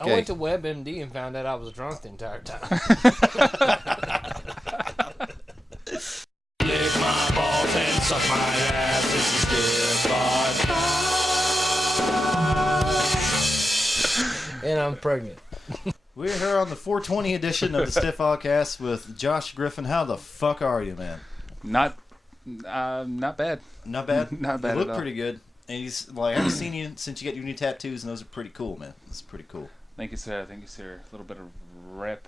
I went to WebMD and found out I was drunk the entire time. Lick my balls and suck my ass. This is Stiff And I'm pregnant. We're here on the 420 edition of the Stiff Oddcast with Josh Griffin. How the fuck are you, man? Not bad. Not bad? Not bad You look at all. pretty good. And he's like, I haven't seen you since you got your new tattoos, and those are pretty cool, man. That's pretty cool. Thank you, sir. Thank you, sir. A little bit of rep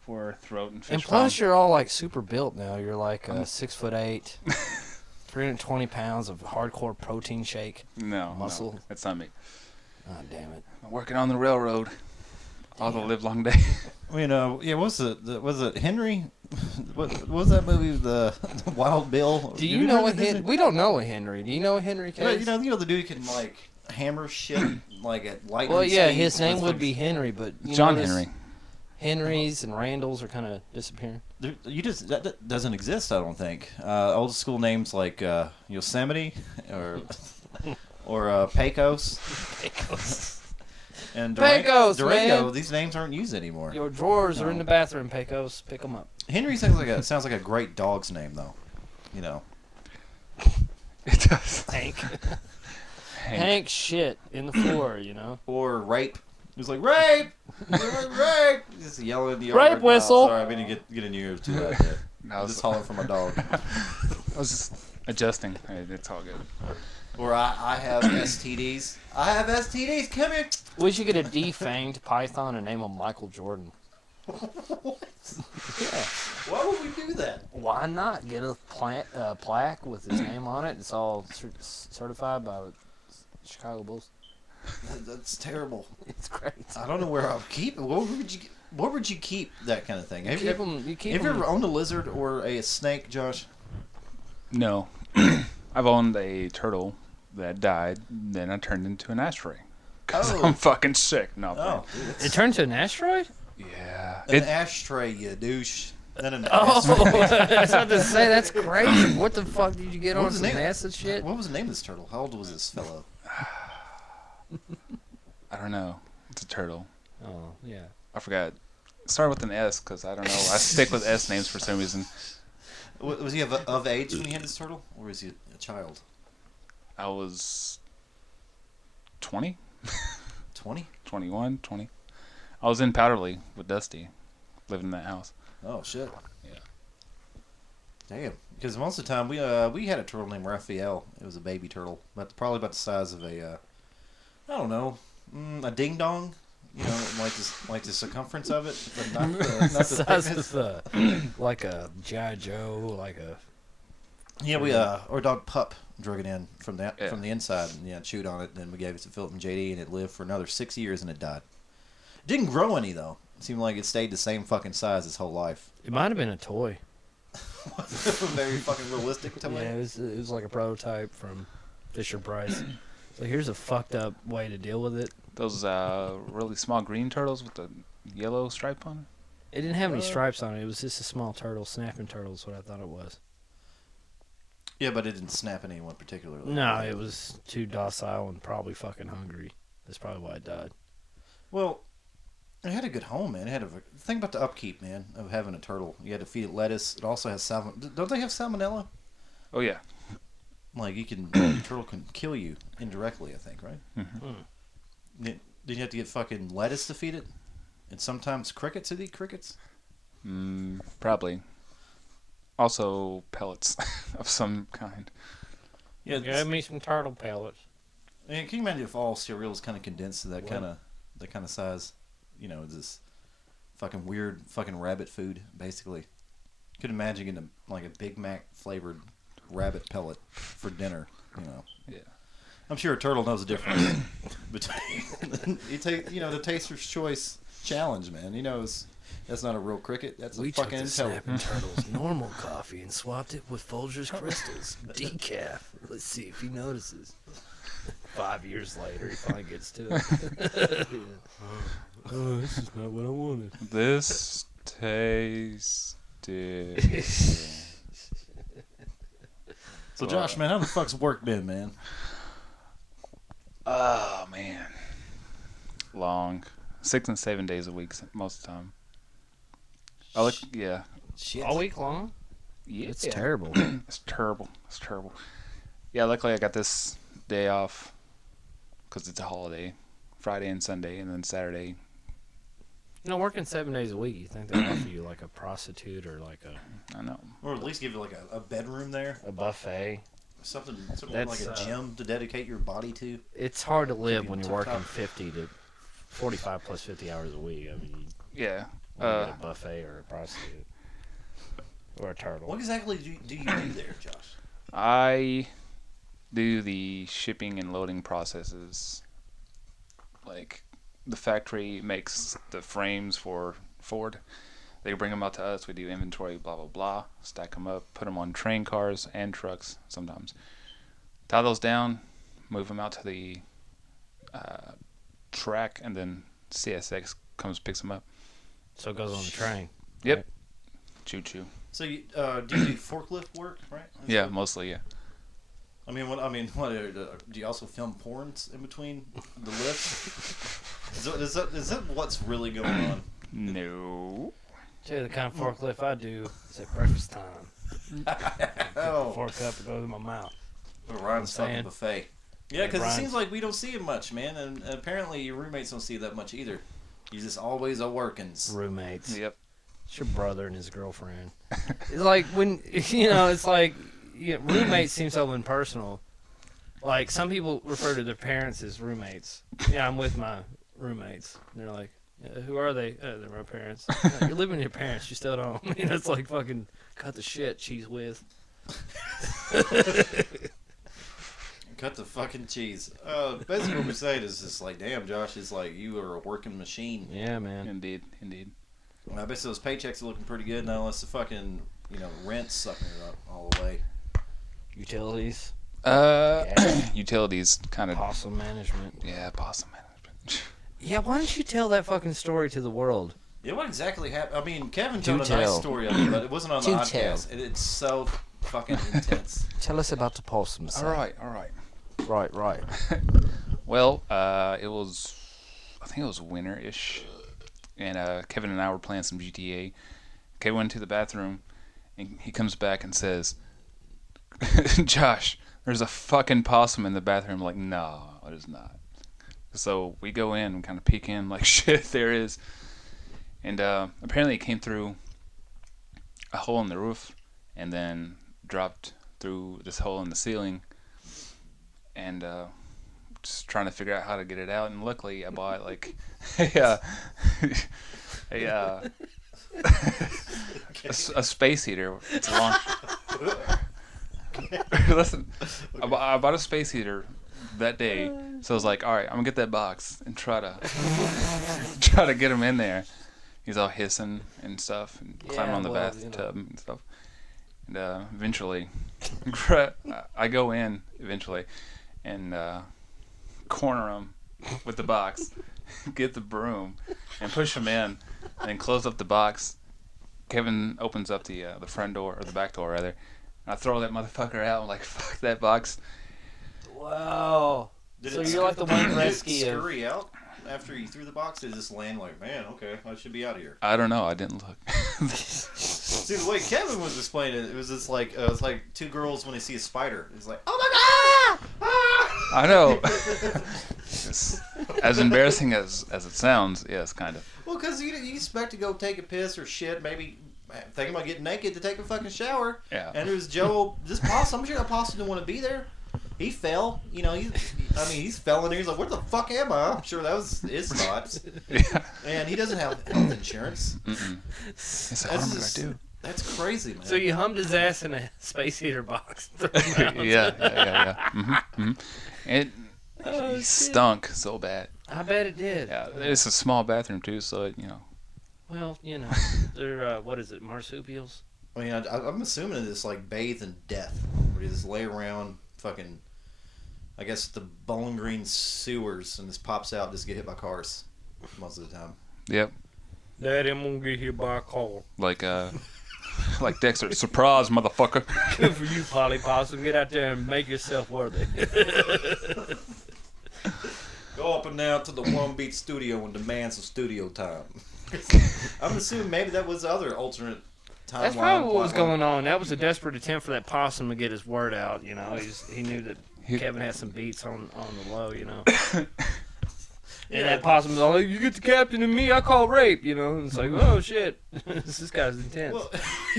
for throat and fish. And plus, you're all like super built now. You're like 6'8", 320 pounds of hardcore protein shake. muscle. No, that's not me. Oh, damn it! I'm working on the railroad all the live long day. You know, yeah. Was it Henry? What was that movie? The Wild Bill. Do you know a Henry? We don't know a Henry. Do you know a Henry? Yeah, you know the dude can like hammer shit like at lightning. Well, yeah, speed. his name would be Henry, but you John notice Henry. Henrys and Randalls are kind of disappearing. That doesn't exist, I don't think. Old school names like Yosemite or Pecos. And Pecos, Durango, man. these names aren't used anymore. Your drawers are in the bathroom, Pecos. Pick them up. Henry sounds like a great dog's name, though. You know. It does. Hank. Hank shit in the floor, you know. Or rape. He was like, rape! Rape! Just yelling in the yard. Rape whistle! Oh, sorry, I mean to get in your ears too loud there. No, I'm just hollering for my dog. I was just adjusting. It's all good. Or I have STDs. I have STDs, come here! We should get a defanged python and name him Michael Jordan. What? Yeah. Why would we do that? Why not get a plaque with his name on it? It's all certified by the Chicago Bulls. That's terrible. It's great. I don't know where I'll keep it. Where would you keep that kind of thing? Have you ever owned a lizard or a snake, Josh? No. I've owned a turtle that died, then I turned into an ashtray. Because I'm fucking sick. No. Oh. It turned to an asteroid? Yeah. An ashtray, you douche. Then an Oh, ashtray. I was about to say, that's crazy. What the fuck did you get What on was some the name? NASA shit? What was the name of this turtle? How old was this fellow? I don't know. It's a turtle. Oh, yeah. I forgot. Start with an S because I don't know. I stick with S names for some reason. Was he of age when he had this turtle? Or was he a child? I was 20? 20? 21, 20. I was in Powderly with Dusty, living in that house. Oh, shit. Yeah. Damn. Because most of the time, we had a turtle named Raphael. It was a baby turtle. Probably about the size of a, I don't know, a ding-dong. You know, like the circumference of it, but not the Size thickness. of, like a G.I. Joe, like a... Yeah, our dog Pup drug it in from the Yeah. inside and chewed on it. Then we gave it to Philip and JD, and it lived for another 6 years, and it died. It didn't grow any though. It seemed like it stayed the same fucking size its whole life. It might have been a toy. Very fucking realistic toy. Yeah, it was like a prototype from Fisher-Price. So here's a fucked up way to deal with it. Those really small green turtles with the yellow stripe on it? It didn't have any stripes on it. It was just a small turtle. Snapping turtle is what I thought it was. Yeah, but it didn't snap at anyone particularly. No, it was too docile and probably fucking hungry. That's probably why it died. Well, it had a good home, man. It had think about the upkeep, man, of having a turtle. You had to feed it lettuce. It also has don't they have salmonella? Oh, yeah. Like your turtle can kill you indirectly, I think, right? Mm-hmm. Did you have to get fucking lettuce to feed it? And sometimes crickets? Did it eat crickets? Probably. Also pellets of some kind. Yeah. Give me some turtle pellets. I mean, can you imagine if all cereal is kind of condensed to that kind of size? You know, this fucking weird fucking rabbit food, basically. Could imagine getting like a Big Mac flavored rabbit pellet for dinner. You know. Yeah. I'm sure a turtle knows the difference between the Taster's Choice challenge, man. He knows that's not a real cricket. That's a fucking Snapping Turtles normal coffee and swapped it with Folgers Crystals decaf. Let's see if he notices. 5 years later, he finally gets to it. Oh, this is not what I wanted. This tastes So, Josh, man, how the fuck's work been, man? Oh, man. Long. 6 and 7 days a week most of the time. Yeah. Shit. All week long? Yeah. It's terrible. It's terrible. It's terrible. Yeah, luckily I got this day off because it's a holiday. Friday and Sunday, and then Saturday. You know, working 7 days a week, you think they offer you like a prostitute or like I know. Or at least give you like a bedroom there. a buffet? Something That's, like a gym to dedicate your body to. It's hard to live be when you're tough. working 50 to 45 plus 50 hours a week. I mean, Yeah. you get a buffet or a prostitute or a turtle. What exactly do you do there, Josh? I do the shipping and loading processes. Like, the factory makes the frames for Ford. They bring them out to us. We do inventory, blah, blah, blah. Stack them up, put them on train cars and trucks sometimes. Tie those down, move them out to the track, and then CSX comes picks them up. So it goes on the train. Yep. Right? Choo-choo. So you do you do forklift work, right? That's Yeah, what- mostly, yeah. What do you also film porns in between the lifts? Is that what's really going on? No. Tell you the kind of forklift I do is at breakfast time. Oh, Fork up and go to my mouth. Ryan's fucking saying. buffet. Yeah, because it Ryan's- seems like we don't see him much, man, and apparently your roommates don't see that much either. He's just always a workins. Roommates. Yep. It's your brother and his girlfriend. It's like when, it's like roommates seem so impersonal. Like some people refer to their parents as roommates. Yeah, I'm with my roommates. And they're like, who are they? They're my parents. Like, you're living with your parents. You still don't. It's like fucking cut the shit, cheese whiz. Cut the fucking cheese. Basically what we're saying is just like, damn, Josh, it's like you are a working machine. Yeah, man. Indeed, indeed. I bet those paychecks are looking pretty good now, unless the fucking, rent's sucking it up all the way. Utilities, Utilities kind of. possum management. Yeah, possum management. Yeah, why don't you tell that fucking story to the world? Yeah, what exactly happened? I mean, Kevin Do told a nice tell. story of it, but it wasn't on the Do Oddcast. It's so fucking intense. Tell us about the possums. All right. Right. Well, it was, I think it was winter-ish, and Kevin and I were playing some GTA. Kevin went to the bathroom, and he comes back and says, Josh, there's a fucking possum in the bathroom. I'm like, no, it is not. So we go in and kind of peek in, like, shit, there is. And apparently it came through a hole in the roof and then dropped through this hole in the ceiling. And just trying to figure out how to get it out. And luckily I bought, like, a space heater. It's a long... Listen, I bought a space heater that day, so I was like, all right, I'm gonna get that box and try to get him in there. He's all hissing and stuff, and climbing on the bathtub and stuff. And eventually, I go in eventually and corner him with the box, get the broom, and push him in, and close up the box. Kevin opens up the front door, or the back door rather. I throw that motherfucker out. I'm like, fuck that box. Wow. Did So it you're like the Wayne Gretzky of... scurry out after you threw the box? Did it just land like, man, okay, I should be out of here? I don't know. I didn't look. See, the way Kevin was explaining it, it was just like, two girls when they see a spider. It's like, oh my god! Ah! I know. It's, as embarrassing as it sounds, yes, kind of. Well, because you expect to go take a piss or shit, maybe thinking about getting naked to take a fucking shower. Yeah. And it was Joe, this possum, I'm sure that possum didn't want to be there. He fell, he's fell in there. He's like, where the fuck am I? I'm sure that was his thoughts. Yeah. And he doesn't have health insurance. It's like, what am I just- gonna do? That's crazy, man. So you hummed his ass in a space heater box. Yeah. It Oh, stunk so bad. I bet it did. Yeah, it's a small bathroom too, so it, Well, they're, what is it, marsupials? I mean, I'm assuming it's like bathe in death. Where you just lay around fucking, I guess, the Bowling Green sewers and just pops out, just get hit by cars most of the time. Yep. Daddy, I'm going to get hit by a car. Like Dexter, surprise, motherfucker. Good for you, Polly Possum. Get out there and make yourself worthy. Go up and down to the One Beat Studio and demand some studio time. I'm assuming maybe that was the other alternate timeline. That's probably what was going on. That was a desperate attempt for that possum to get his word out. You know, he knew that Kevin had some beats on the low. You know. And that possum was like, you get the captain and me, I call rape, you know. And it's like, oh shit, this guy's intense. Well,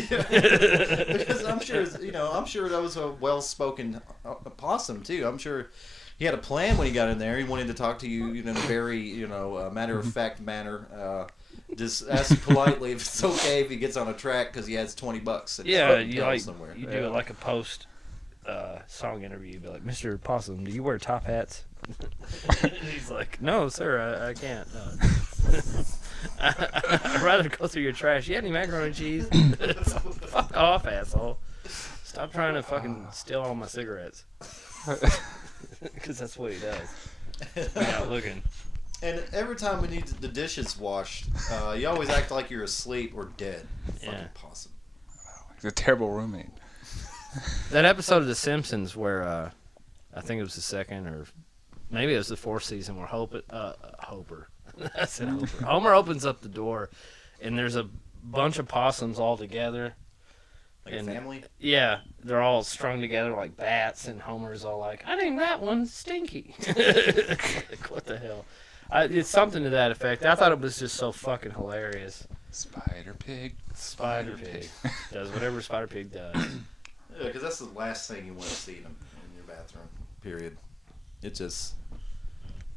yeah, because I'm sure that was a well-spoken possum too. I'm sure he had a plan when he got in there. He wanted to talk to you, in a very, matter-of-fact manner. Just ask politely if it's okay if he gets on a track because he has $20. And Yeah, he's somewhere. You do it like a post song interview. You'd be like, Mr. Possum, do you wear top hats? He's like, no, sir, I can't. I'd rather go through your trash. You had any macaroni and cheese? Fuck off, asshole. Stop trying to fucking steal all my cigarettes. Because that's what he does. Without looking. And every time we need the dishes washed, you always act like you're asleep or dead. Fucking possum. He's a terrible roommate. That episode of The Simpsons where I think it was the second or maybe it was the fourth season where Homer opens up the door and there's a bunch of possums all together. Like a family? Yeah, they're all strung together like bats, and Homer's all like, I named that one Stinky. Like, what the hell? It's something to that effect. I thought it was just so fucking hilarious. Spider Pig. Spider Pig. Does whatever Spider Pig does. Yeah, because that's the last thing you want to see in your bathroom, period. It just...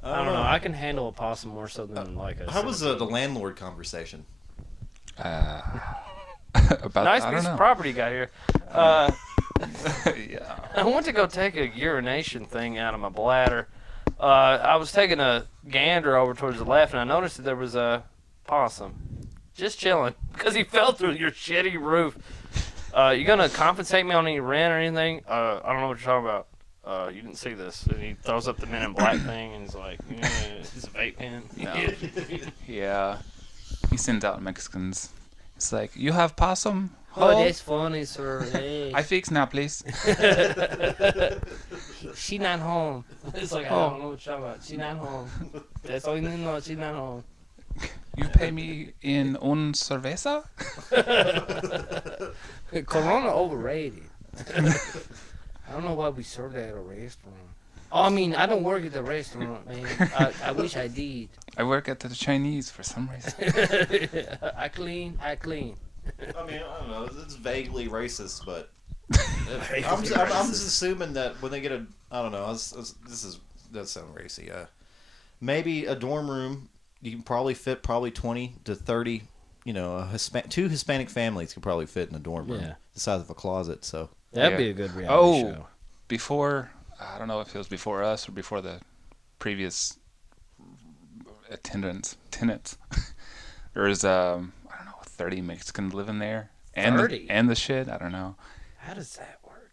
I don't know. I can handle a possum more so than like a... How was the landlord conversation? About nice piece of property you got here. Yeah. I went to go take a urination thing out of my bladder. I was taking a gander over towards the left, and I noticed that there was a possum just chilling because he fell through your shitty roof. You gonna compensate me on any rent or anything? I don't know what you're talking about. You didn't see this. And he throws up the Men in Black thing, and he's like, it's a vape pen. No. Yeah. He sends out Mexicans. It's like, you have possum? Oh, that's funny, sir. Hey. I fix now, please. She not home. It's like, I don't know what you're talking about. She not home. That's all you need to know. She not home. You pay me in un cerveza? Corona overrated. I don't know why we serve that at a restaurant. Oh, I mean, I don't work at the restaurant, man. I wish I did. I work at the Chinese for some reason. I clean. I mean, I don't know. It's vaguely racist, but I'm just assuming that when they get a, I don't know. That sounds racy. Maybe a dorm room. You can probably fit 20 to 30. Two Hispanic families could probably fit in a dorm room, the size of a closet. So that'd be a good reality show. Before, I don't know if it was before us or before the previous tenants. There was I don't know, 30 Mexicans living there. And 30? And the shit, I don't know. How does that work?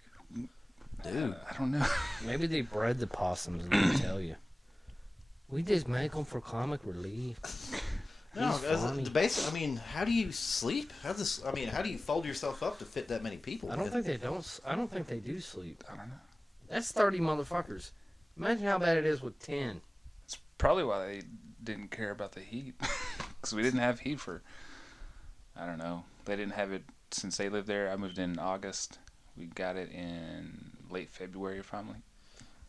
Dude, I don't know. Maybe they bred the possums and didn't tell you. We just make them for comic relief. No, I mean, how do you sleep? How do you fold yourself up to fit that many people? I don't think they do sleep. I don't know. That's 30 motherfuckers. Imagine how bad it is with 10. It's probably why they didn't care about the heat. Because we didn't have heat for, I don't know. They didn't have it since they lived there. I moved in August. We got it in late February finally.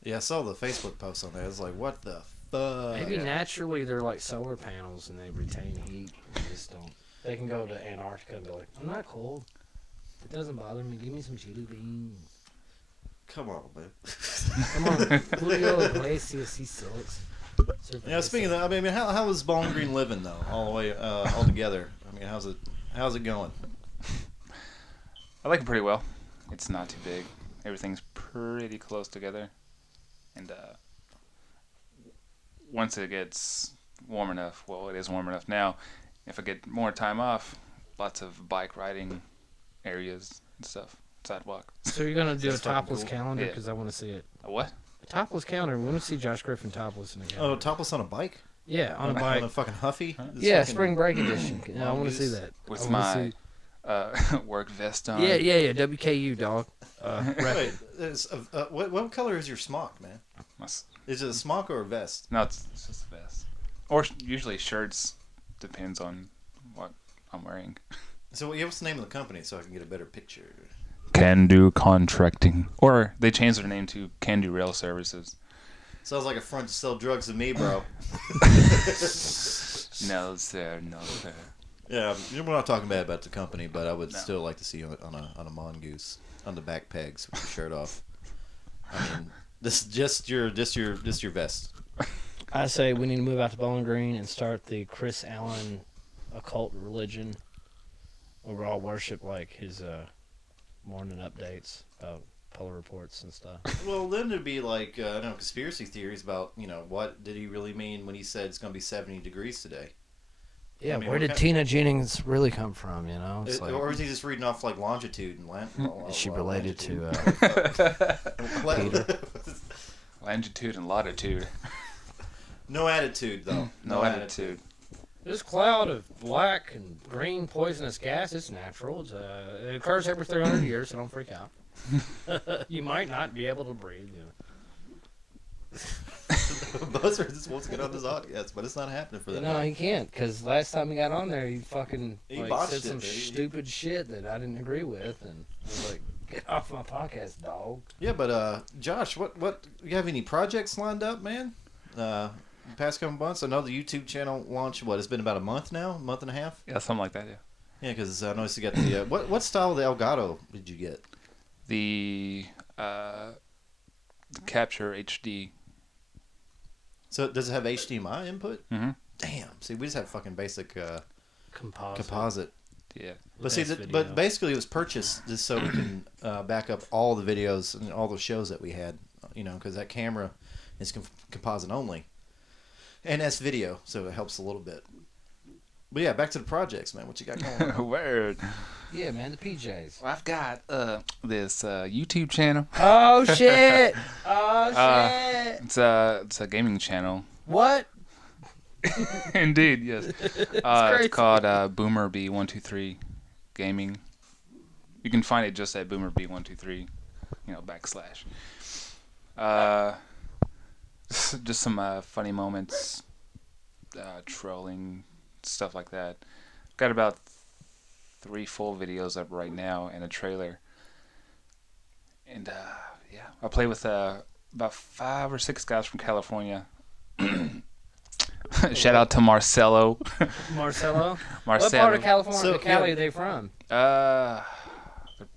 Yeah, I saw the Facebook post on that. It's like, what the fuck? Maybe naturally they're like solar panels and they retain heat. They just don't. They can go to Antarctica and be like, I'm not cold. It doesn't bother me. Give me some chili beans. Come on, man. Come on. Julio Iglesias, he sucks. Yeah, speaking of that, I mean, how is Bowling Green living though, all the way, all together? I mean, how's it going? I like it pretty well. It's not too big. Everything's pretty close together. And once it gets warm enough, well, it is warm enough now. If I get more time off, lots of bike riding areas and stuff, sidewalk. So you're gonna do a topless calendar? Yeah. Because I want to see it. A what? A topless calendar. We want to see Josh Griffin topless in a calendar. Oh, topless on a bike? Yeah, on a bike. On a fucking Huffy? Yeah, spring break edition. I want to see that. With my work vest on. Yeah, WKU, dog. Wait, what color is your smock, man? Is it a smock or a vest? No, it's just a vest. Or usually shirts. Depends on what I'm wearing. So what's the name of the company so I can get a better picture? Can Do Contracting. Or they changed their name to Can Do Rail Services. Sounds like a front to sell drugs to me, bro. No, sir. No, sir. Yeah, we're not talking bad about the company, but I would still like to see you on a mongoose on the back pegs with your shirt off. I mean, this just your vest. I say we need to move out to Bowling Green and start the Chris Allen occult religion, where we all worship like his morning updates about polar reports and stuff. Well, then there'd be like conspiracy theories about what did he really mean when he said it's going to be 70 degrees today. Yeah, I mean, where did Tina Jennings really come from? It's like, or is he just reading off like longitude and is she related to Peter? Longitude and latitude. No attitude though. No attitude. This cloud of black and green poisonous gas is natural. It occurs every 300 years, so don't freak out. You might not be able to breathe. Buzzard just wants to get on this Oddcast, but it's not happening for that. No, he can't, because last time he got on there, he botched said some it, stupid shit that I didn't agree with, and I was like, get off my podcast, dog. Yeah, but Josh, what you have any projects lined up, man? Past couple months, I know the YouTube channel launched. It's been about a month now, a month and a half. Yeah, something like that. Yeah. Yeah, because I noticed you got the what style of the Elgato did you get? The Capture HD. So does it have HDMI input? Mm-hmm. Damn. See, we just had fucking basic Composite. Yeah. But see, but basically it was purchased just so we can back up all the videos and all the shows that we had. Because that camera is composite only, and S video, so it helps a little bit. But yeah, back to the projects, man. What you got going on? Word. Yeah, man, the PJs. Well, I've got this YouTube channel. Oh shit! Oh shit! It's a gaming channel. What? Indeed, yes. It's called Boomer B123 Gaming. You can find it just at Boomer B123, /. Just some funny moments, trolling, stuff like that. Got about 3 full videos up right now and a trailer. And yeah, I play with about 5 or 6 guys from California. Shout out to Marcelo. Marcelo? Marcelo. What part of California, Cali are they from? They're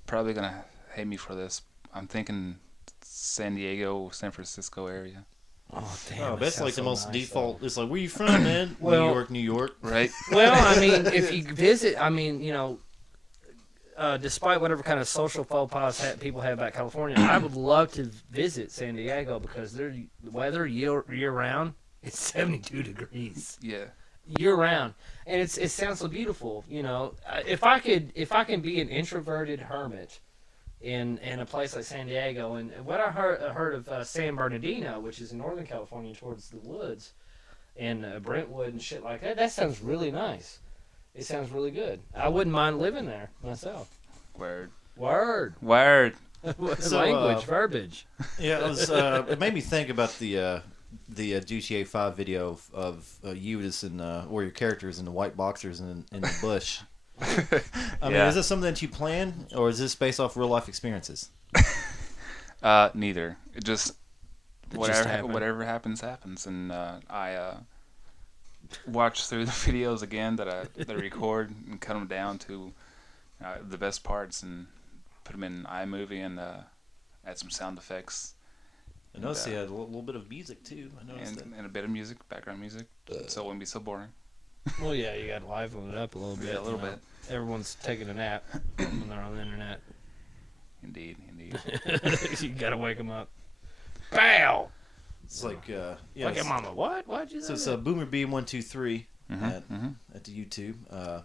probably gonna hate me for this. I'm thinking San Diego, San Francisco area. Oh damn! That's like the most nice, default. It's like, where you from, man? Well, New York. Right. Well, I mean, if you visit, despite whatever kind of social faux pas people have about California, I would love to visit San Diego because the weather year round, it's 72 degrees. Yeah. Year round, and it sounds so beautiful. If I can be an introverted hermit in a place like San Diego, and what I heard of San Bernardino, which is in Northern California towards the woods, and Brentwood and shit like that, that sounds really nice. It sounds really good. I wouldn't mind living there myself. Word. So, Language, verbiage. Yeah, it made me think about the GTA 5 video of you just or your characters in the white boxers in the bush. I mean, is this something that you plan, or is this based off real life experiences? Neither. It just whatever happens, and I watch through the videos again that I record and cut them down to the best parts and put them in iMovie and add some sound effects. I noticed you had a little bit of music too. I noticed that. And a bit of music, background music, so it wouldn't be so boring. Well, yeah, you got to liven it up a little bit. Yeah, a little bit. Everyone's taking a nap when they're on the internet. Indeed. You got to wake them up. Bow! It's like, Look at mama. What? Why'd you say So it's that? Boomer B123 at the YouTube. I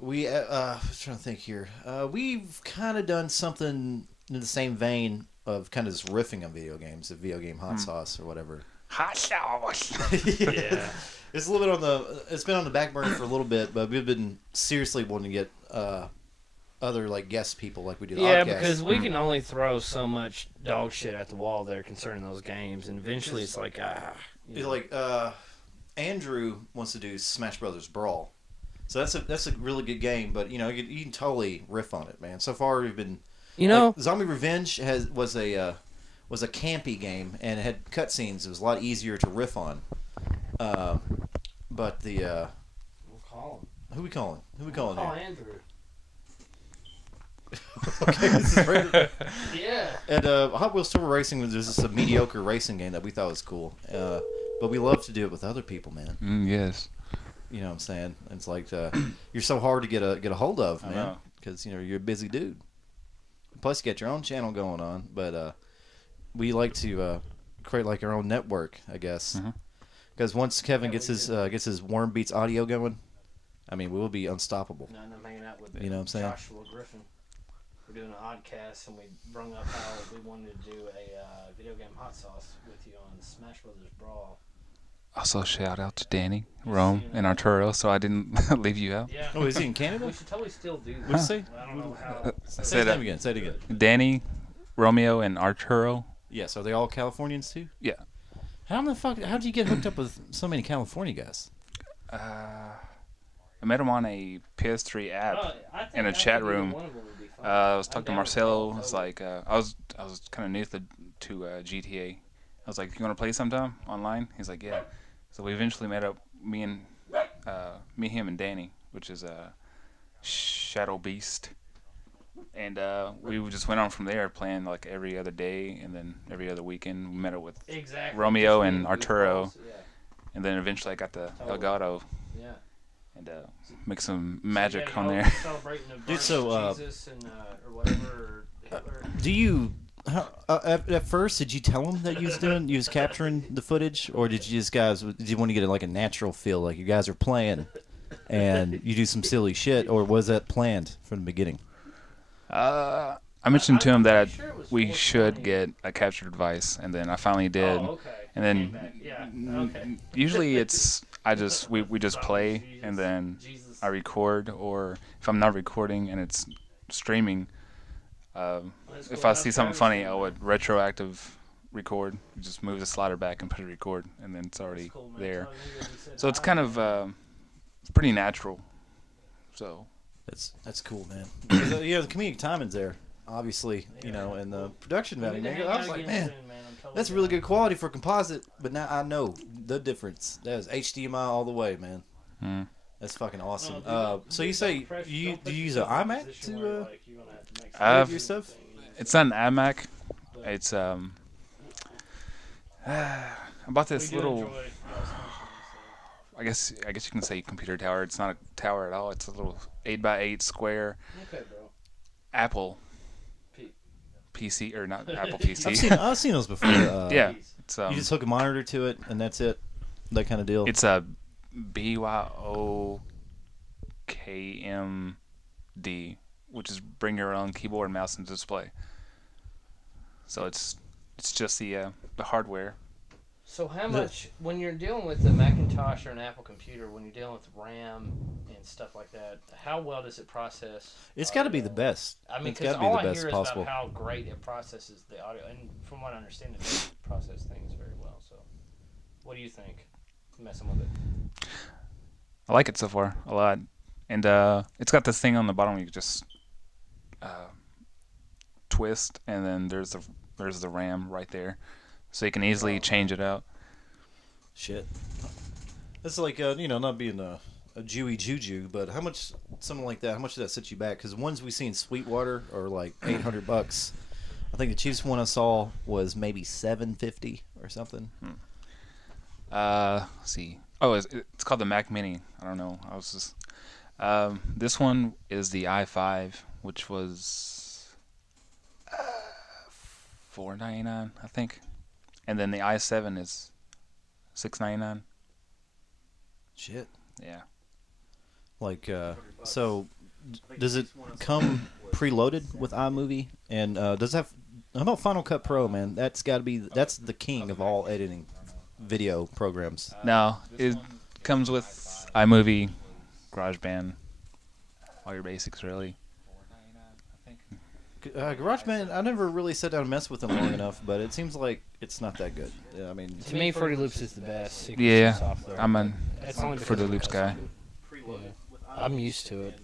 was trying to think here. We've kind of done something in the same vein of kind of just riffing on video games, the video game hot sauce or whatever. Hot sauce. Yeah. It's a little bit on the. It's been on the back burner for a little bit, but we've been seriously wanting to get other like guest people like we do. The Yeah, Oddcast. because we can only throw so much dog shit at the wall there concerning those games, and eventually it's like It's like Andrew wants to do Smash Brothers Brawl, so that's a really good game. But you can totally riff on it, man. So far we've been like, Zombie Revenge was a campy game and it had cutscenes. It was a lot easier to riff on. But the we'll call him. who we calling? Who we calling Call here? Andrew. Okay, this is Brandon. Yeah. And Hot Wheels Turbo Racing was just a mediocre racing game that we thought was cool. But we love to do it with other people, man. Yes. You know what I'm saying? It's like you're so hard to get a hold of, I man, know. because you're a busy dude. Plus, you got your own channel going on, but we like to create like our own network, I guess. Because once Kevin gets his Warm Beats audio going, I mean, we will be unstoppable. No, I'm hanging out with You know what I'm saying? Joshua Griffin. We're doing an Oddcast, and we brung up how we wanted to do a video game hot sauce with you on Smash Brothers Brawl. Also, shout out to Danny, Rome, and Arturo, so I didn't leave you out. Yeah. Oh, is he in Canada? We should totally still do that. What'd you say? I don't know how. I Say said his name again. Say it again. Danny, Romeo, and Arturo. Yes. Are they all Californians too? Yeah. How did you get hooked up with so many California guys? I met him on a PS3 app in a chat room. I was talking to Marcelo. I was like, I was kind of new to GTA. I was like, "You want to play sometime online?" He's like, "Yeah." So we eventually met up. Me, him, and Danny, which is Shadow Beast, and we just went on from there, playing like every other day, and then every other weekend. We met up with Romeo and Arturo, and then eventually I got the Elgato. Yeah. And make some magic on there. Dude, so Jesus and, or whatever, Hitler. do you? At first, did you tell him that you was capturing the footage, or did you want to get like a natural feel, like you guys are playing, and you do some silly shit, or was that planned from the beginning? I mentioned to him that we should get a capture device, and then I finally did. Oh, okay. And then usually it's we just play, and then I record, or if I'm not recording and it's streaming, if I see something funny, I would retroactive record. Just move the slider back and put a record, and then it's already there. So it's kind of it's pretty natural. So That's cool, man. Because, the comedic timing's there, obviously, and the production value. Man, I was like, man, that's really good quality for composite. But now I know the difference. That is HDMI all the way, man. That's fucking awesome. So you say do you use an iMac to edit your stuff? it's not an iMac. It's I bought this little. I guess you can say computer tower. It's not a tower at all. It's a little 8x8 square. Okay, bro. Apple PC, or not Apple PC. I've seen those before. Yeah, it's you just hook a monitor to it, and that's it. That kind of deal. it's a BYOKMD, which is bring your own keyboard, mouse, and display. So it's just the hardware. So how much, when you're dealing with a Macintosh or an Apple computer, when you're dealing with RAM and stuff like that, how well does it process? It's got to be the best. I mean, it's because got to be all the I best hear is possible. about how great it processes the audio, and from what I understand, it does process things very well. So, what do you think? Messing with it. I like it so far a lot, and it's got this thing on the bottom where you just twist, and then there's the RAM right there, so you can easily change it out. Shit. That's like, not being a Jewy juju, but how much, something like that, how much did that set you back? Because the ones we see in Sweetwater are like $800. I think the cheapest one I saw was maybe $750 or something. Let's see. Oh, it's called the Mac Mini. I don't know. I was just. This one is the i5, which was $499, I think, and then the i7 is $699. Shit. Yeah. Like, so does it come preloaded with iMovie? And does it have? How about Final Cut Pro, man? That's got to be. That's the king of all editing video programs. No, it comes with iMovie, GarageBand, all your basics really. GarageBand, I never really sat down and messed with them long enough, but it seems like it's not that good. Yeah, I mean, To me, Fruity Loops is the best. Yeah, software. I'm a That's only For the because Loops of guy. Yeah. I'm used to it,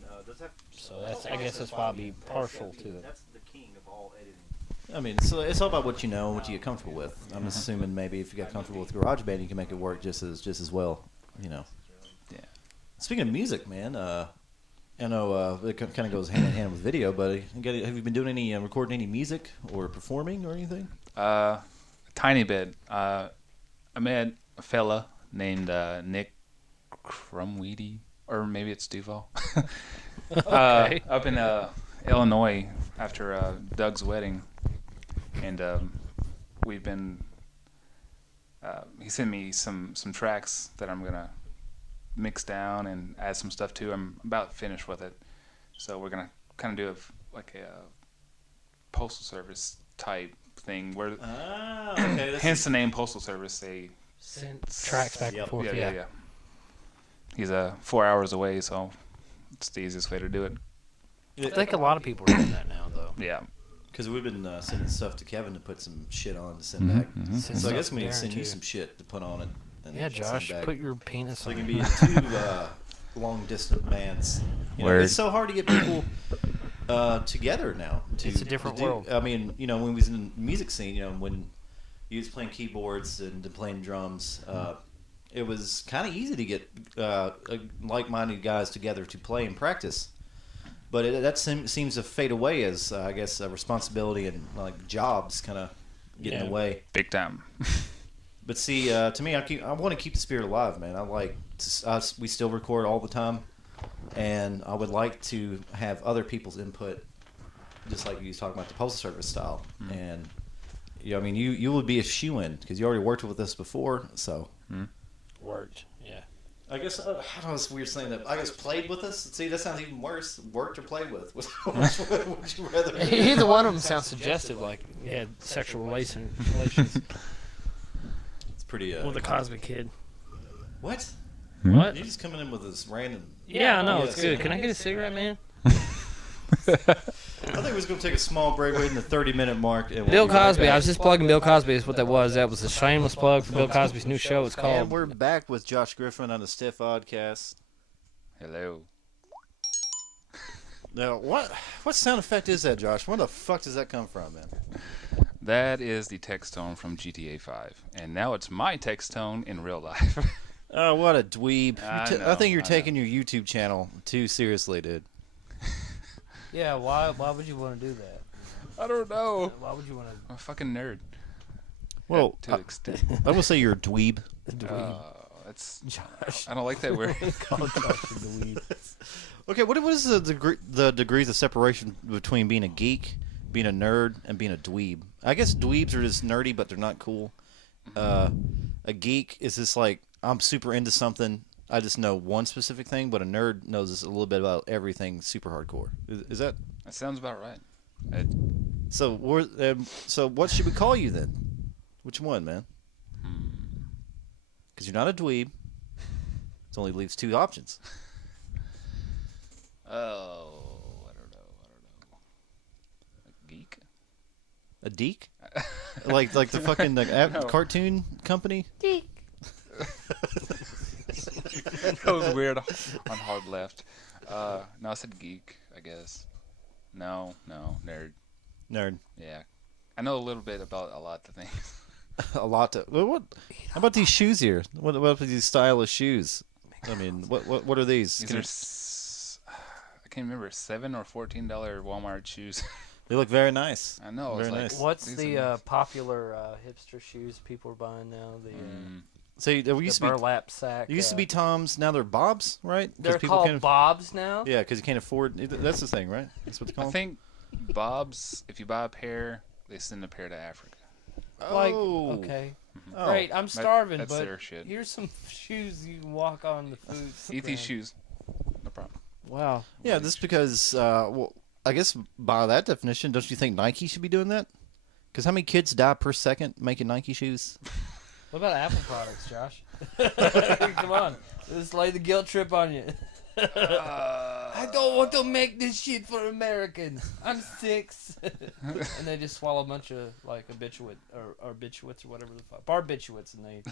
so I guess that's why I'll be partial to it. I mean, so it's all about what you know, what you get comfortable with. I'm assuming maybe if you get comfortable with GarageBand, you can make it work just as well. You know. Yeah. Speaking of music, man, I know it kind of goes hand in hand with video, but have you been doing any recording any music or performing or anything? A tiny bit. I met a fella named Nick Crumweedy, or maybe it's Duval, Okay. up in Illinois after Doug's wedding, and we've been. He sent me some tracks that I'm gonna mix down and add some stuff to. I'm about finished with it, so we're gonna kind of do a postal service type thing where Okay. hence the name postal service. They Send tracks back and forth. yeah. He's 4 hours away, so it's the easiest way to do it. I think a lot of people are doing that now, though. Yeah. Because we've been sending stuff to Kevin to put some shit on to send back. Send So I stuff guess to we need to Darren, send you too. some shit to put on it. And Yeah, send Josh, back. put your penis So on it can it. be two long distance bands. You know, Word. it's so hard to get people together now. It's a different world. I mean, you know, when we was in the music scene, you know, when you was playing keyboards and playing drums, it was kind of easy to get like-minded guys together to play and practice. But that seems to fade away as I guess responsibility and like jobs kind of get in the way. Big time. But see, to me, I want to keep the spirit alive, man. We still record all the time, and I would like to have other people's input, just like you was talking about the postal service style. And I mean, you would be a shoo-in because you already worked with us before, so. Worked, yeah. I guess I don't know. It's weird saying that. I guess played with us. See, that sounds even worse. Worked or played with? Which would you rather? Either one of them sounds suggestive, like you had sexual relations It's pretty. with the Cosby Kid. What? What? You're just coming in with this random. Yeah, I know. Yeah, It's good. Can I get a cigarette, man? I think we was going to take a small break, waiting the 30-minute mark. And Bill we'll be right Cosby. back. I was just plugging Bill Cosby. Is what that was. That was a shameless plug for Bill Cosby's new show. It's And called. we're back with Josh Griffin on the Stiff Oddcast. Hello. Now, what sound effect is that, Josh? Where the fuck does that come from, man? That is the text tone from GTA 5, and now it's my text tone in real life. Oh, what a dweeb! I I think you're know. taking your YouTube channel too seriously, dude. Yeah. Why would you want to do that? I don't know. Why would you want to? I'm a fucking nerd. Well, To an extent. I would say you're a dweeb. That's. Josh. I don't like that word. Call Josh a dweeb. Okay, what is the degrees of separation between being a geek, being a nerd, and being a dweeb? I guess dweebs are just nerdy, but they're not cool. A geek is just like, I'm super into something. I just know one specific thing, but a nerd knows a little bit about everything super hardcore. Is that? That sounds about right. So what should we call you then? Which one, man? Because you're not a dweeb. It only leaves two options. Oh, I don't know. A geek? A deek? like the fucking cartoon company? That was weird on hard left. No, I said geek, I guess. No, nerd. Nerd. Yeah. I know a little bit about a lot of things. A lot to. What? How about these shoes here? What about these stylish shoes? I mean, what are these? These are, I can't remember, $7 or $14 Walmart shoes. They look very nice. I know. Very It's like, nice. What's these the are nice. popular hipster shoes people are buying now? The So we the used to be. burlap sack. It used to be Toms. Now they're Bobs, right? 'Cause They're people called can't. Bobs now. Yeah, because you can't afford. That's the thing, right? That's what they call I them. think Bob's, if you buy a pair, they send a pair to Africa. Like, Oh. okay, Oh. great. I'm starving, that's but their shit. here's some shoes you can walk on the food. Eat these stand. shoes. No problem. Wow. Yeah, just because. Well, I guess by that definition, don't you think Nike should be doing that? Because how many kids die per second making Nike shoes? What about Apple products, Josh? Come on. Let's lay the guilt trip on you. I don't want to make this shit for Americans. I'm 6. And they just swallow a bunch of like barbiturates or whatever the fuck. Barbiturates, and they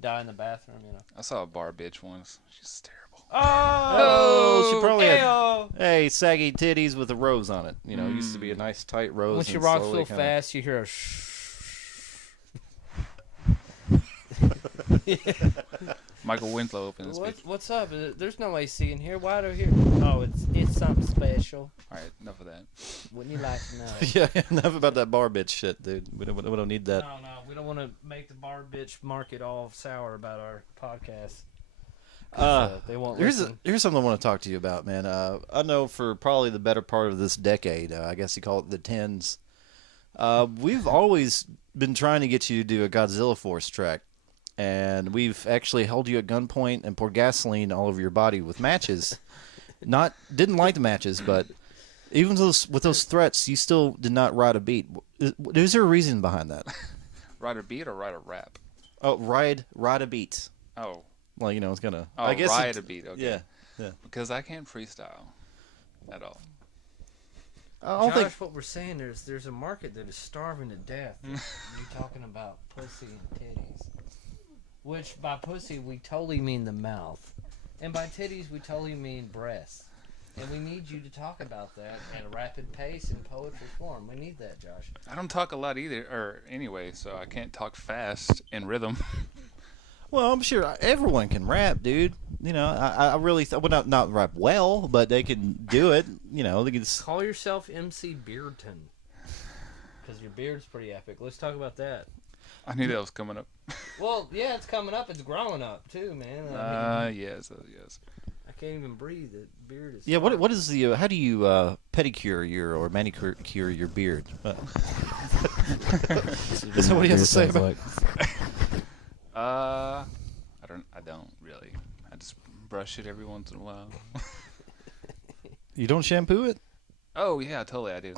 die in the bathroom, you know. I saw a bar bitch once. She's terrible. Oh, she probably had, Ayo. hey, saggy titties with a rose on it. You know, it used to be a nice tight rose. When she and rocks slowly real kinda- fast, you hear a shh. Michael Winslow opened this bitch. What's up? There's no AC in here. Why do I hear? Oh, it's something special. All right, enough of that. Wouldn't you like to know? Yeah, enough about that bar bitch shit, dude. We don't need that. No, we don't want to make the bar bitch market all sour about our podcast. They won't listen. Here's something I want to talk to you about, man. I know for probably the better part of this decade, I guess you call it the tens, we've always been trying to get you to do a Godzilla Force track. And we've actually held you at gunpoint and poured gasoline all over your body with matches. Didn't like the matches, but even with those threats, you still did not ride a beat. Is there a reason behind that? Ride a beat or ride a rap? Oh, ride a beat. Oh. Well, you know, it's gonna. Oh, I guess ride a beat. Okay. Yeah. Because I can't freestyle at all. I don't think. What we're saying there's a market that is starving to death. You're talking about pussy and titties. Which, by pussy, we totally mean the mouth. And by titties, we totally mean breasts. And we need you to talk about that at a rapid pace in poetry form. We need that, Josh. I don't talk a lot either, or anyway, so I can't talk fast in rhythm. Well, I'm sure everyone can rap, dude. You know, I really well, not rap well, but they can do it. You know, they can. Call yourself MC Beardton. Because your beard's pretty epic. Let's talk about that. I knew that was coming up. Well, yeah, it's coming up. It's growing up, too, man. I mean, Yes. I can't even breathe. The beard is... Yeah, what is the how do you pedicure or manicure your beard? Is that what he has to say about? I don't really. I just brush it every once in a while. You don't shampoo it? Oh yeah, totally I do.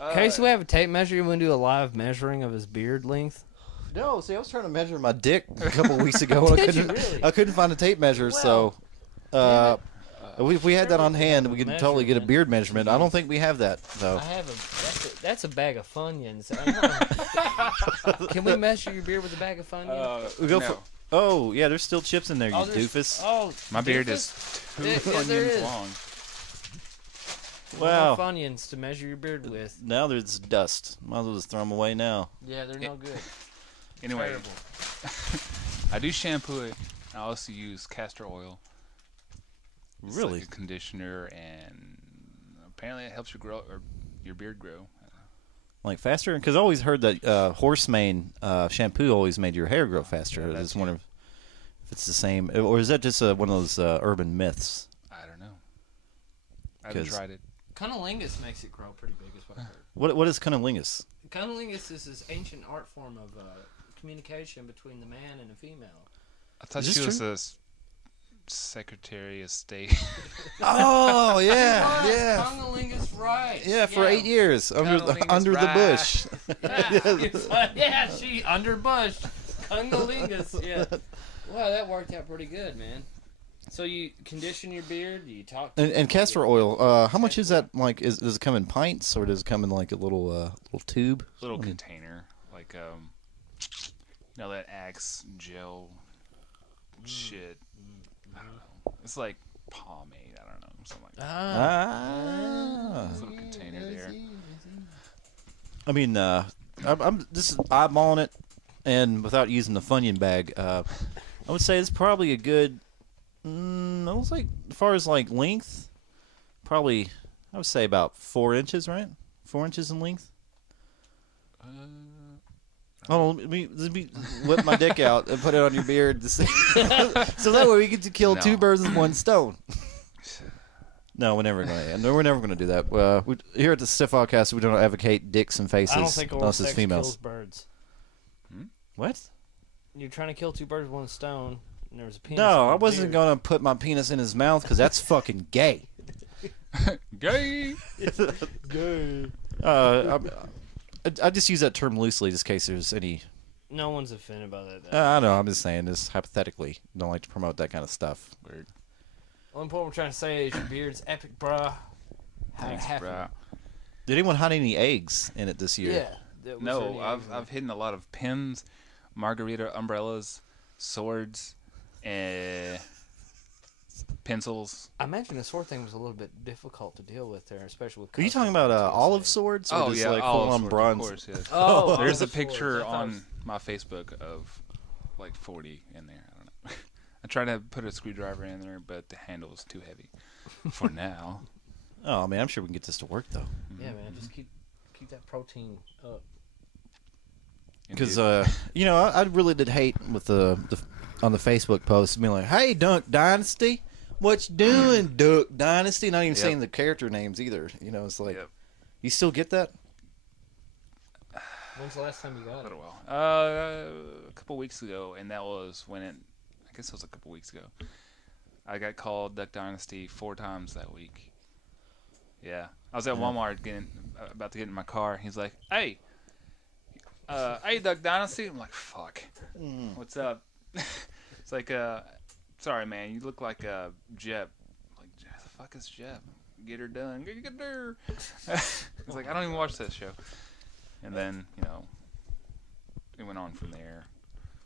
Okay, so we have a tape measure. You want to do a live measuring of his beard length? No, see, I was trying to measure my dick a couple weeks ago. And Did you really? I couldn't find a tape measure, so if we had that on hand, we could totally get a beard measurement. I don't think we have that, though. I have that's a bag of Funyuns. Can we measure your beard with a bag of Funyuns? We go no. for. Oh yeah, there's still chips in there, you doofus. Oh, My beard doofus? is 2 Yeah, there onions is. long. Wow. More Funyuns to measure your beard with. Now there's dust. Might as well just throw them away now. Yeah, they're no good. Anyway, Terrible. I do shampoo it. I also use castor oil. It's Really? like a conditioner, and apparently it helps your beard grow. Like faster? Because I always heard that horse mane shampoo always made your hair grow faster. I just wonder if it's the same, or is that just one of those urban myths? I don't know. I haven't 'Cause- tried it. Cunnilingus makes it grow pretty big, is what I heard. What is cunnilingus? Cunnilingus is this ancient art form of communication between the man and the female. I thought Is she this was a Secretary of State. Oh yeah, Cunnilingus rice. yeah. For 8 years under Cunnilingus the bush. Yeah, she under bush. Cunnilingus. Yeah. Wow, that worked out pretty good, man. So you condition your beard? Do you talk? To And castor oil. How much is that? Like, does it come in pints or does it come in like a little tube? Little container, like that Axe gel shit. I don't know. It's like pomade. I don't know, something like that. Ah. Little container there. I mean, I'm just eyeballing it, and without using the Funyun bag, I would say it's probably a good. I was like, as far as like length, probably I would say about 4 inches, right? 4 inches in length. Oh, let me whip my dick out and put it on your beard to see. So that way we get to kill No. 2 birds with 1 stone. No, we're never gonna do that. Here at the Stiff Oddcast, we don't advocate dicks and faces I don't think oral unless it's sex females. kills birds. What? You're trying to kill 2 birds with 1 stone, and there was a penis. No, in I the wasn't beard. gonna put my penis in his mouth because that's fucking gay. Gay. I just use that term loosely, just in case there's any No one's offended by that. I know. I'm just saying this hypothetically. Don't like to promote that kind of stuff. Weird. Only point we're trying to say is your beard's epic, bruh. Thanks, bro. Did anyone hide any eggs in it this year? Yeah. No, I've hidden a lot of pins, margarita umbrellas, swords, pencils. I imagine the sword thing was a little bit difficult to deal with there, especially with. Are you talking about olive swords? Or just like full on bronze? Of course, yes. Oh, there's a olive swords. picture I thought it on was- my Facebook of like 40 in there. I don't know. I tried to put a screwdriver in there, but the handle was too heavy for now. Oh man, I'm sure we can get this to work though. Yeah, man, just keep that protein up. Because I really did hate with the on the Facebook post being like, "Hey, Dunk Dynasty, what you doing, Duck Dynasty?" Not even saying the character names either. You know, it's like, you still get that? When's the last time you got A it? little while. A couple weeks ago, and that was when I guess it was a couple weeks ago. I got called Duck Dynasty 4 times that week. Yeah, I was at Walmart about to get in my car. He's like, "Hey, hey, Duck Dynasty." I'm like, "Fuck, what's up?" It's like, "Sorry, man, you look like Jeb." I'm like, "The fuck is Jeb? Get her done, get her." It's like, I don't even watch that show. And then it went on from there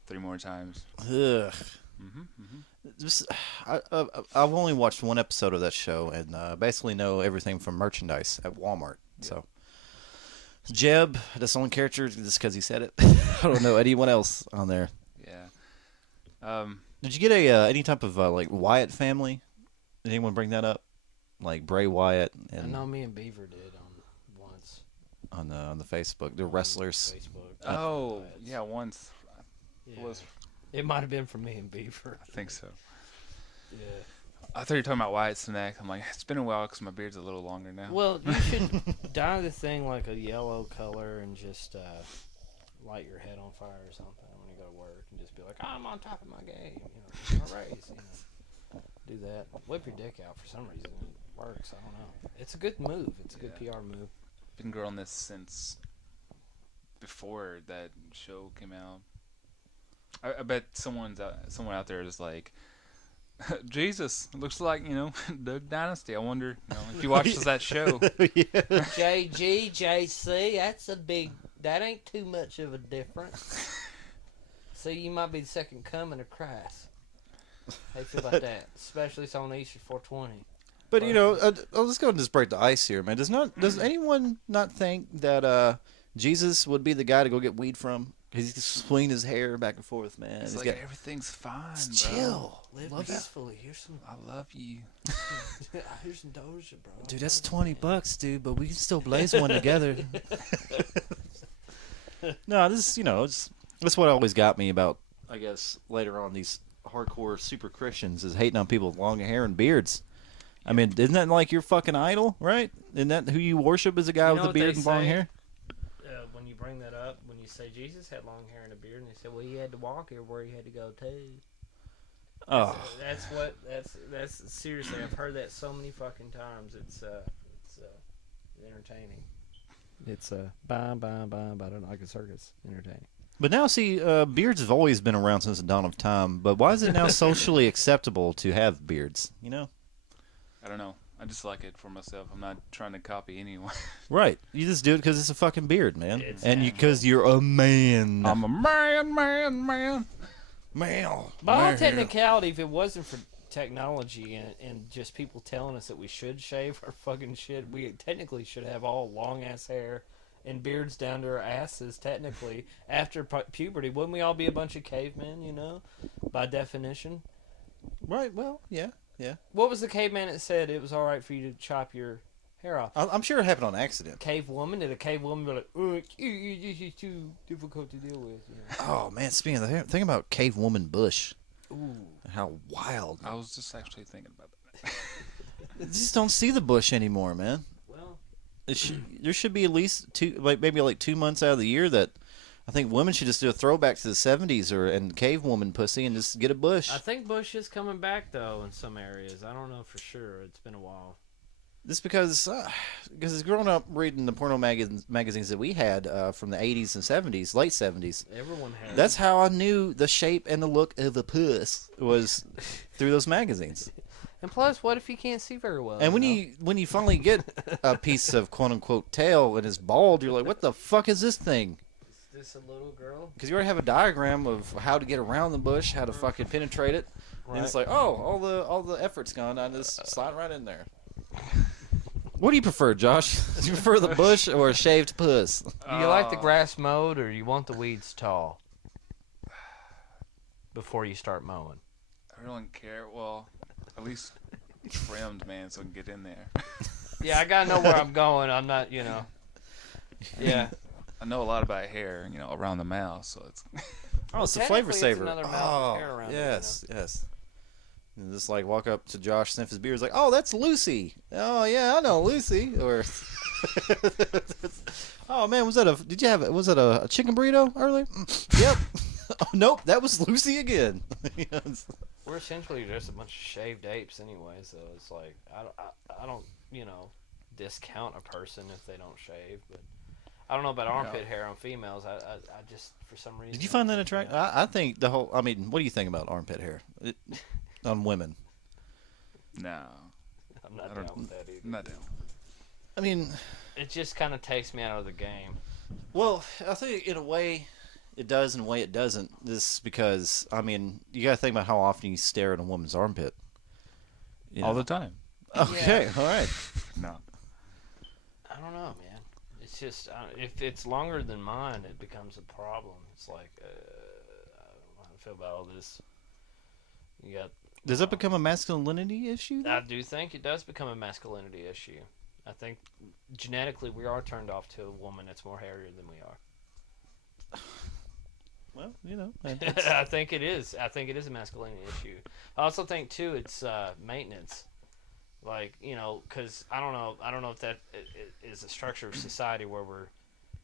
3 more times. Ugh. I've only watched one episode of that show and basically know everything from merchandise at Walmart. So Jeb, that's the only character just because he said it. I don't know anyone else on there. Yeah. Did you get any type of like Wyatt family? Did anyone bring that up? Like Bray Wyatt I and know me and Beaver did once. on the Facebook, the wrestlers. Facebook. Oh, yeah, once. Yeah. It might have been from me and Beaver. I think so. Yeah. I thought you were talking about Wyatt's neck. I'm like, it's been a while because my beard's a little longer now. Well, you should dye the thing like a yellow color and just light your head on fire or something when you go to work and just be like, I'm on top of my game. My race. Do that. Whip your dick out for some reason. It works. I don't know. It's a good move. It's a good PR move. Been growing this since before that show came out. I bet someone out there is like, Jesus, it looks like, Doug Dynasty. I wonder, if you watched that show. JG, JC, that ain't too much of a difference. See, you might be the second coming of Christ. How you feel about that? Especially it's on Easter 420. But let's go and just break the ice here, man. Does anyone not think that Jesus would be the guy to go get weed from? He's swinging his hair back and forth, man. It's like everything's fine, bro. Chill. Live peacefully. Here's some. I love you. Here's some Doja, bro. Dude, that's $20, dude. But we can still blaze one together. No, this that's what always got me about. I guess later on these hardcore super Christians is hating on people with long hair and beards. I mean, isn't that like your fucking idol, right? Isn't that who you worship as a guy with a beard and long hair? When you bring that up, when you say Jesus had long hair and a beard, and they said, well, he had to walk everywhere he had to go too. Oh, That's seriously. I've heard that so many fucking times. It's entertaining. It's bye, don't like a circus. Entertaining. but now see, beards have always been around since the dawn of time. But why is it now socially acceptable to have beards? I don't know. I just like it for myself. I'm not trying to copy anyone. Right. You just do it because it's a fucking beard, man. It's And because you're a man. I'm a man. Man. By all technicality, if it wasn't for technology and just people telling us that we should shave our fucking shit, we technically should have all long ass hair and beards down to our asses. Technically, after puberty, wouldn't we all be a bunch of cavemen? By definition. Right. Well, yeah. What was the caveman that said it was all right for you to chop your hair off? I'm sure it happened on accident. Cave woman? Did a cave woman be like, oh, this is too difficult to deal with? Oh man, speaking of the hair, think about Cave Woman Bush. Ooh. How wild. I was just actually thinking about that. You just don't see the bush anymore, man. Well, There should be at least maybe 2 months out of the year that I think women should just do a throwback to the 70s and cave woman pussy and just get a bush. I think bush is coming back though in some areas. I don't know for sure. It's been a while. This because growing up reading the porno magazines that we had from the 80s and 70s, late 70s. Everyone had. That's how I knew the shape and the look of a puss was through those magazines. And plus, what if you can't see very well? And when you finally get a piece of quote unquote tail and it's bald, you're like, what the fuck is this thing? Is this a little girl? Because you already have a diagram of how to get around the bush, how to fucking penetrate it, Right. and it's like, oh, all the effort's gone. I just slide right in there. What do you prefer, Josh? Do you prefer the bush or a shaved puss? Do you like the grass mowed or you want the weeds tall? Before you start mowing. I really don't care. Well, at least trimmed, man, so I can get in there. Yeah, I gotta know where I'm going. I'm not, Yeah. I know a lot about hair, around the mouth, so it's. Oh, it's a technically flavor it's saver. another mouth with hair around it, yes, yes. And just like walk up to Josh, sniff his beard, he's like, "Oh, that's Lucy." Oh yeah, I know Lucy. Or, oh man, was that a chicken burrito earlier? Yep. Oh, nope, that was Lucy again. We're essentially just a bunch of shaved apes anyway, so it's like I don't discount a person if they don't shave, but I don't know about armpit hair on females. I just for some reason. Did you find that attractive? I think the whole. I mean, what do you think about armpit hair on women? No. I'm not down with that either. Not down. I mean, it just kind of takes me out of the game. Well, I think in a way it does, in a way it doesn't. This because I mean, you got to think about how often you stare at a woman's armpit. All the time. Okay, Yeah. all right. No. I don't know, man. It's just if it's longer than mine, it becomes a problem. It's like I don't know how to feel about all this. You got. Does that become a masculinity issue? I do think it does become a masculinity issue. I think genetically we are turned off to a woman that's more hairier than we are. Well, I think it is. I think it is a masculinity issue. I also think too it's maintenance. Like, because I don't know if that is a structure of society where we're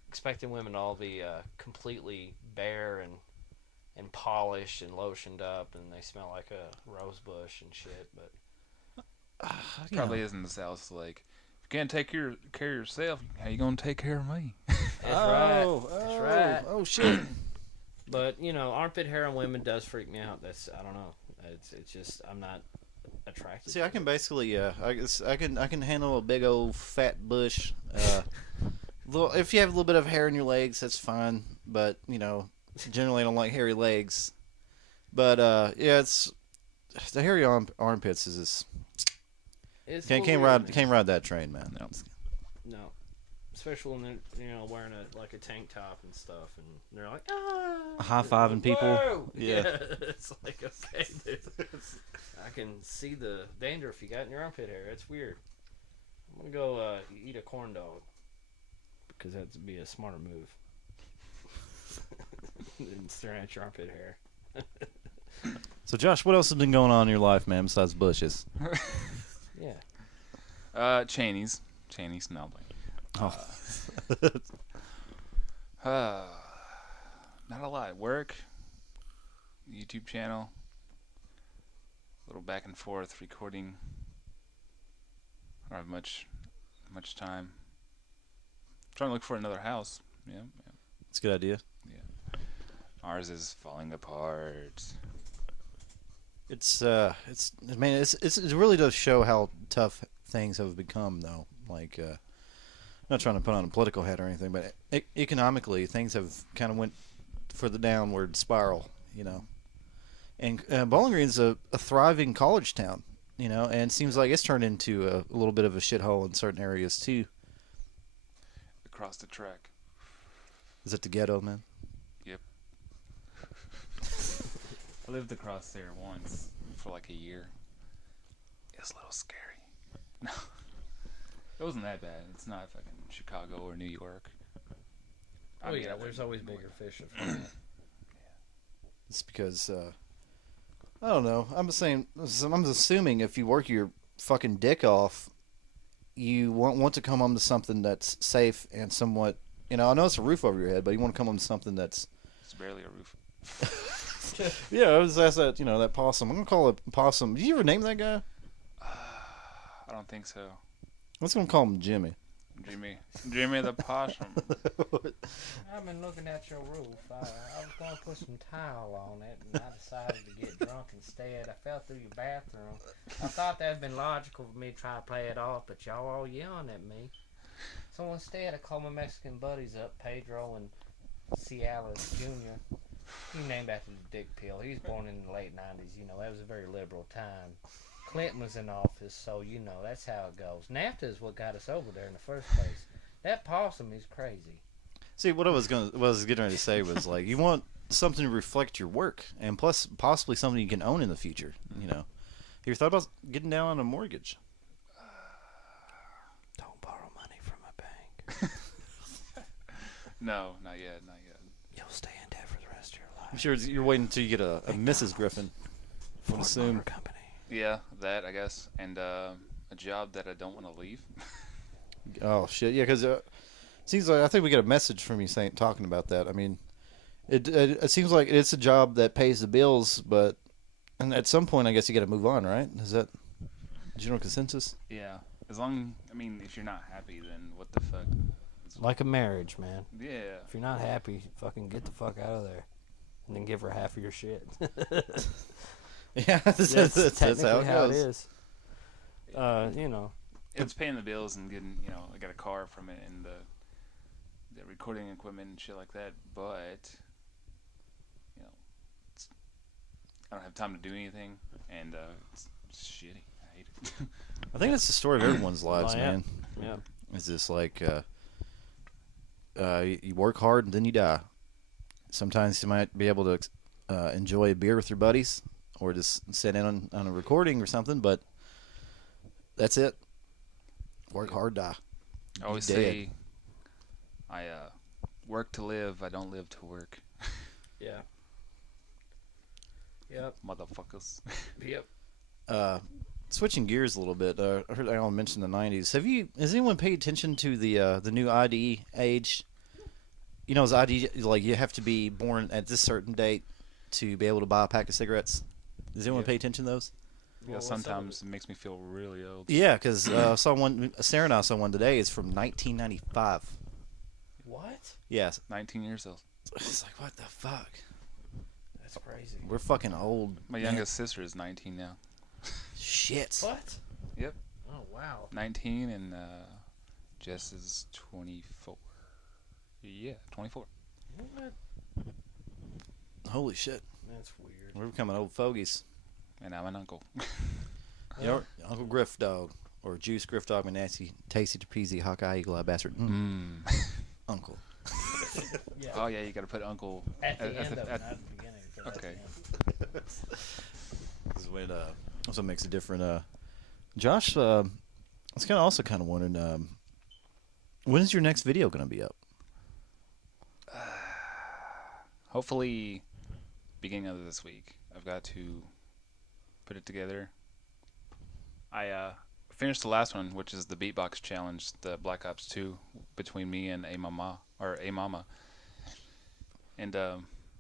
expecting women to all be completely bare and polished and lotioned up and they smell like a rose bush and shit. But Probably is in the South. It's like, if you can't take care of yourself, how you gonna take care of me? That's right. That's right. Oh shit. But armpit hair on women does freak me out. I don't know. It's just I'm not attracted. See, I can basically, I can handle a big old fat bush. If you have a little bit of hair in your legs, that's fine. But generally I don't like hairy legs. But yeah, it's the hairy armpits is just can't ride that train, man. No, especially when they're wearing a tank top and stuff, and they're like high-fiving people. Whoa! Yeah. It's like, okay, dude. I can see the dandruff you got in your armpit hair. That's weird. I'm gonna go eat a corn dog because that'd be a smarter move than staring at your armpit hair. So Josh, what else has been going on in your life, man, besides bushes? Yeah. Cheney's, no. Not a lot. Work, YouTube channel, a little back and forth recording. I don't have much time. Trying to look for another house. Yeah. It's a good idea. Yeah. Ours is falling apart. It really does show how tough things have become, though. Like, I'm not trying to put on a political hat or anything, but economically, things have kind of went for the downward spiral, And Bowling Green's a thriving college town, and it seems like it's turned into a little bit of a shithole in certain areas too. Across the track. Is it the ghetto, man? Yep. I lived across there once for like a year. It was a little scary. No, it wasn't that bad. It's not fucking Chicago or New York. Oh yeah, there's always bigger fish to fry. It's because I don't know. I'm assuming if you work your fucking dick off, you want to come home to something that's safe and somewhat. I know it's a roof over your head, but you want to come home to something that's. It's barely a roof. Yeah, I was asked that. That possum. I'm gonna call it possum. Did you ever name that guy? I don't think so. Let's gonna call him Jimmy. Jimmy the possum. I've been looking at your roof. I was going to put some tile on it, and I decided to get drunk instead. I fell through your bathroom. I thought that would been logical for me to try to play it off, but y'all all yelling at me. So instead, I called my Mexican buddies up, Pedro and Cialis Jr. He named after the Dick Pill. He was born in the late 90s. You know, that was a very liberal time. Clinton was in office, so, you know, that's how it goes. NAFTA is what got us over there in the first place. That possum is crazy. See, what I was getting ready to say was, like, you want something to reflect your work, and plus possibly something you can own in the future, you know. Have you thought about getting down on a mortgage? Don't borrow money from a bank. No, not yet. You'll stay in debt for the rest of your life. I'm sure you're waiting until you get a Mrs. Griffin. I would assume. Motor Company. Yeah, that, I guess. And a job that I don't want to leave. Oh, shit. Yeah, because seems like I think we got a message from you talking about that. I mean, it seems like it's a job that pays the bills, but and at some point, I guess you got to move on, right? Is that general consensus? Yeah. If you're not happy, then what the fuck? Like a marriage, man. Yeah. If you're not happy, fucking get the fuck out of there. And then give her half of your shit. Yeah, that's technically how it is. You know. It's paying the bills and getting, I got a car from it and the recording equipment and shit like that, but, I don't have time to do anything, and it's shitty. I hate it. I think that's the story of everyone's lives, Oh, yeah. man. Yeah. It's just like you work hard and then you die. Sometimes you might be able to enjoy a beer with your buddies or just sit in on a recording or something, but that's it. Work hard, die. I always Dead. say, I work to live, I don't live to work. Yeah. Yep. Motherfuckers. Yep. Switching gears a little bit, I heard Alan mention the '90s. Has anyone paid attention to the new ID age? You know, as ID, like you have to be born at this certain date to be able to buy a pack of cigarettes. Does anyone pay attention to those? Yeah, sometimes it makes me feel really old. Yeah, because Sarah and I saw one today. It's from 1995. What? Yes. 19 years old. It's like, what the fuck? That's crazy. We're fucking old. My youngest sister is 19 now. Shit. What? Yep. Oh, wow. 19 and Jess is 24. Yeah, 24. What? Holy shit. That's weird. We're becoming old fogies. And I'm an uncle. You know, Uncle Griff Dog, or Juice Griff Dog, Nancy, Tasty Trapeze, Hawkeye, Eagle Eye Bastard. Uncle. Yeah. Oh, yeah, you got to put uncle At the end of it, not at the beginning. But Okay. At the end. This is when also makes a different. Josh, I was also kind of wondering, when is your next video going to be up? Hopefully, beginning of this week. I've got to put it together. I finished the last one, which is the beatbox challenge, the Black Ops 2, between me and A Mama. And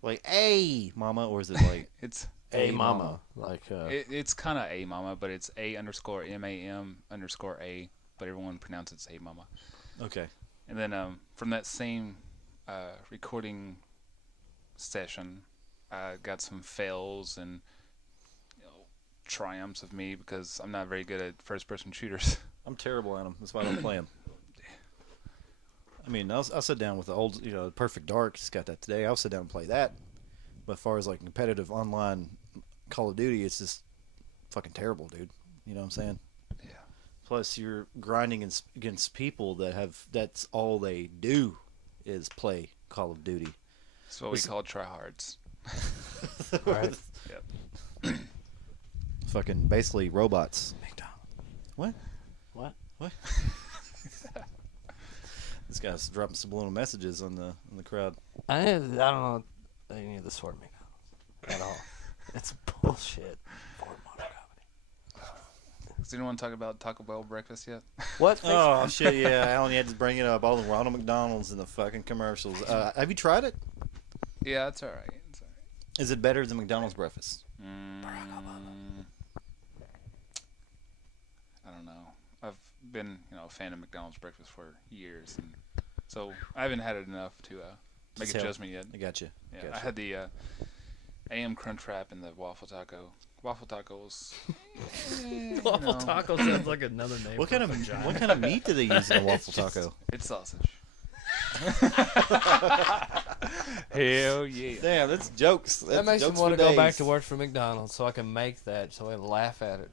Like, A Mama, or is it like it's A mama. Like, it's kind of A Mama, but it's A_MAM_A, but everyone pronounces it A Mama. okay? And then from that same recording session, I got some fails and triumphs of me because I'm not very good at first-person shooters. I'm terrible at them. That's why I don't play them. I mean, I'll sit down with the old, Perfect Dark. Just got that today. I'll sit down and play that. But as far as like competitive online Call of Duty, it's just fucking terrible, dude. You know what I'm saying? Yeah. Plus, you're grinding against people that's all they do is play Call of Duty. That's what we call tryhards. right. Yep. Fucking basically robots. McDonald's. What? What? What? This guy's dropping subliminal messages on the crowd. I don't know any of the sort of McDonald's at all. It's bullshit. Ford Motor Company. Does anyone talk about Taco Bell breakfast yet? What? Oh shit! Yeah, Alan, you had to bring it up. All the Ronald McDonald's and the fucking commercials. Have you tried it? Yeah, it's alright. Is it better than McDonald's breakfast? I don't know. been a fan of McDonald's breakfast for years, and so I haven't had it enough to make a judgment yet. I got you. Yeah, I had the AM Crunch Wrap and the waffle taco. Waffle tacos. Waffle taco sounds like another name. What kind of meat do they use in a waffle taco? It's sausage. Hell yeah! Damn, that's jokes. That makes me want to go back to work for McDonald's so I can make that so I can laugh at it.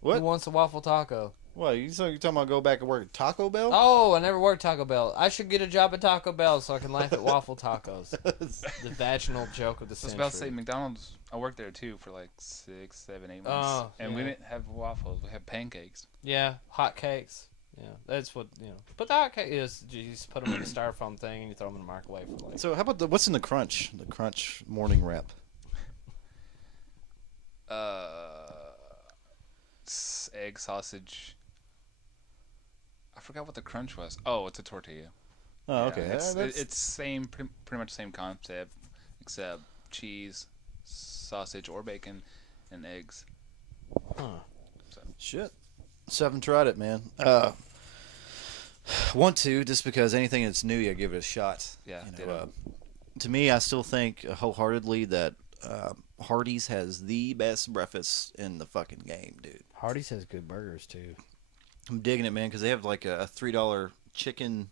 What? Who wants a waffle taco? What? You're talking about go back and work at Taco Bell? Oh, I never worked Taco Bell. I should get a job at Taco Bell so I can laugh at waffle tacos. The vaginal joke of the I was century. about to say McDonald's. I worked there too for like 6, 7, 8 months, Oh, and we yeah. didn't have waffles. We had pancakes. Yeah, hot cakes. Yeah, that's what, But the hot cake is, you just put them in a styrofoam thing and you throw them in the microwave for like... So how about what's in the Crunch? The Crunch morning wrap. Egg, sausage. I forgot what the crunch was. Oh, it's a tortilla. Oh, okay. Yeah, it's pretty much same concept, except cheese, sausage or bacon, and eggs. Huh. Shit. So I haven't tried it, man. Want to, just because anything that's new, you give it a shot. Yeah, to me, I still think wholeheartedly that Hardee's has the best breakfast in the fucking game, dude. Hardee's has good burgers, too. I'm digging it, man, because they have like a $3 chicken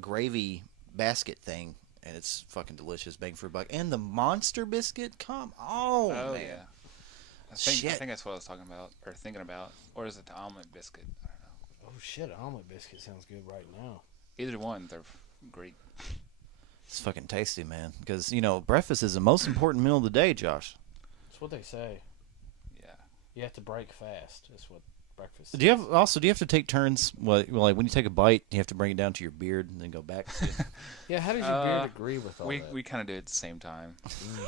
gravy basket thing, and it's fucking delicious, bang for a buck. And the monster biscuit, come on, Oh man. yeah. I think Shit. that's what I was talking about or thinking about, or is it the omelet biscuit? I don't know. Oh, shit, an omelet biscuit sounds good right now. Either one, they're great. It's fucking tasty, man. Because breakfast is the most important meal of the day, Josh. That's what they say. Yeah. You have to break fast. That's what breakfast Do you have to take turns? Like when you take a bite, you have to bring it down to your beard and then go back. Yeah, how does your beard agree with all that? We kind of do it at the same time,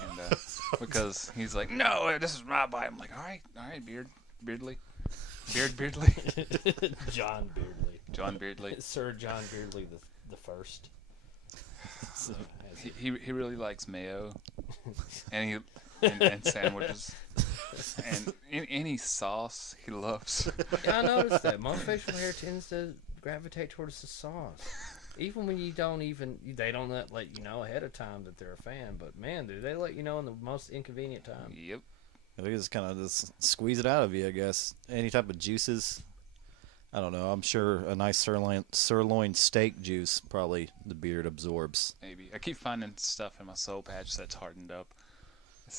and, because he's like, no, this is my bite. I'm like, all right, Beardley. John Beardley. John Beardley. Sir John Beardley the first. He really likes mayo, and and sandwiches, and any sauce he loves. Yeah, I noticed that. Most facial hair tends to gravitate towards the sauce. Even when they don't let you know ahead of time that they're a fan. But man, do they let you know in the most inconvenient time? Yep. They just kind of squeeze it out of you, I guess. Any type of juices. I don't know. I'm sure a nice sirloin steak juice probably the beard absorbs. Maybe. I keep finding stuff in my soul patch that's hardened up.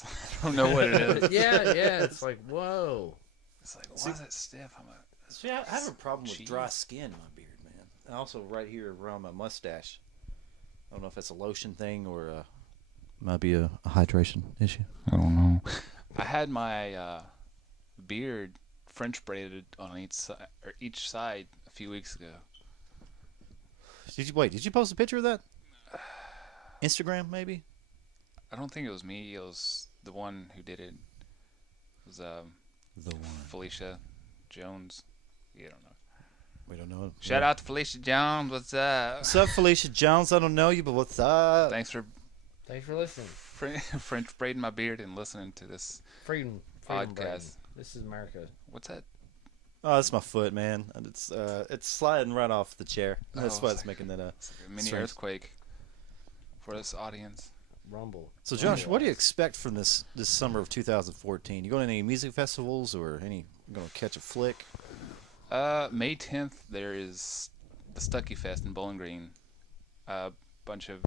I don't know what it is. Yeah. It's like, whoa. It's like, why is it stiff? See, I have a problem with Cheese. dry skin in my beard, man. And also right here around my mustache. I don't know if that's a lotion thing or might be a hydration issue. I don't know. I had my beard French braided on each side a few weeks ago. Did you post a picture of that? Instagram, maybe? I don't think it was me. It was the one who did it. It was The one. Felicia Jones. You don't know. We don't know. Shout out to Felicia Jones. What's up? What's up, Felicia Jones? I don't know you, but what's up? Thanks for listening. French braiding my beard and listening to this Freedom Oddcast. Braden. This is America. What's that? Oh, that's my foot, man. And it's sliding right off the chair. That's why it's it's making that It's like a mini strange. earthquake for this audience. Rumble. So, Josh, what do you expect from this summer of 2014? You going to any music festivals or going to catch a flick? May 10th there is the Stucky Fest in Bowling Green. A bunch of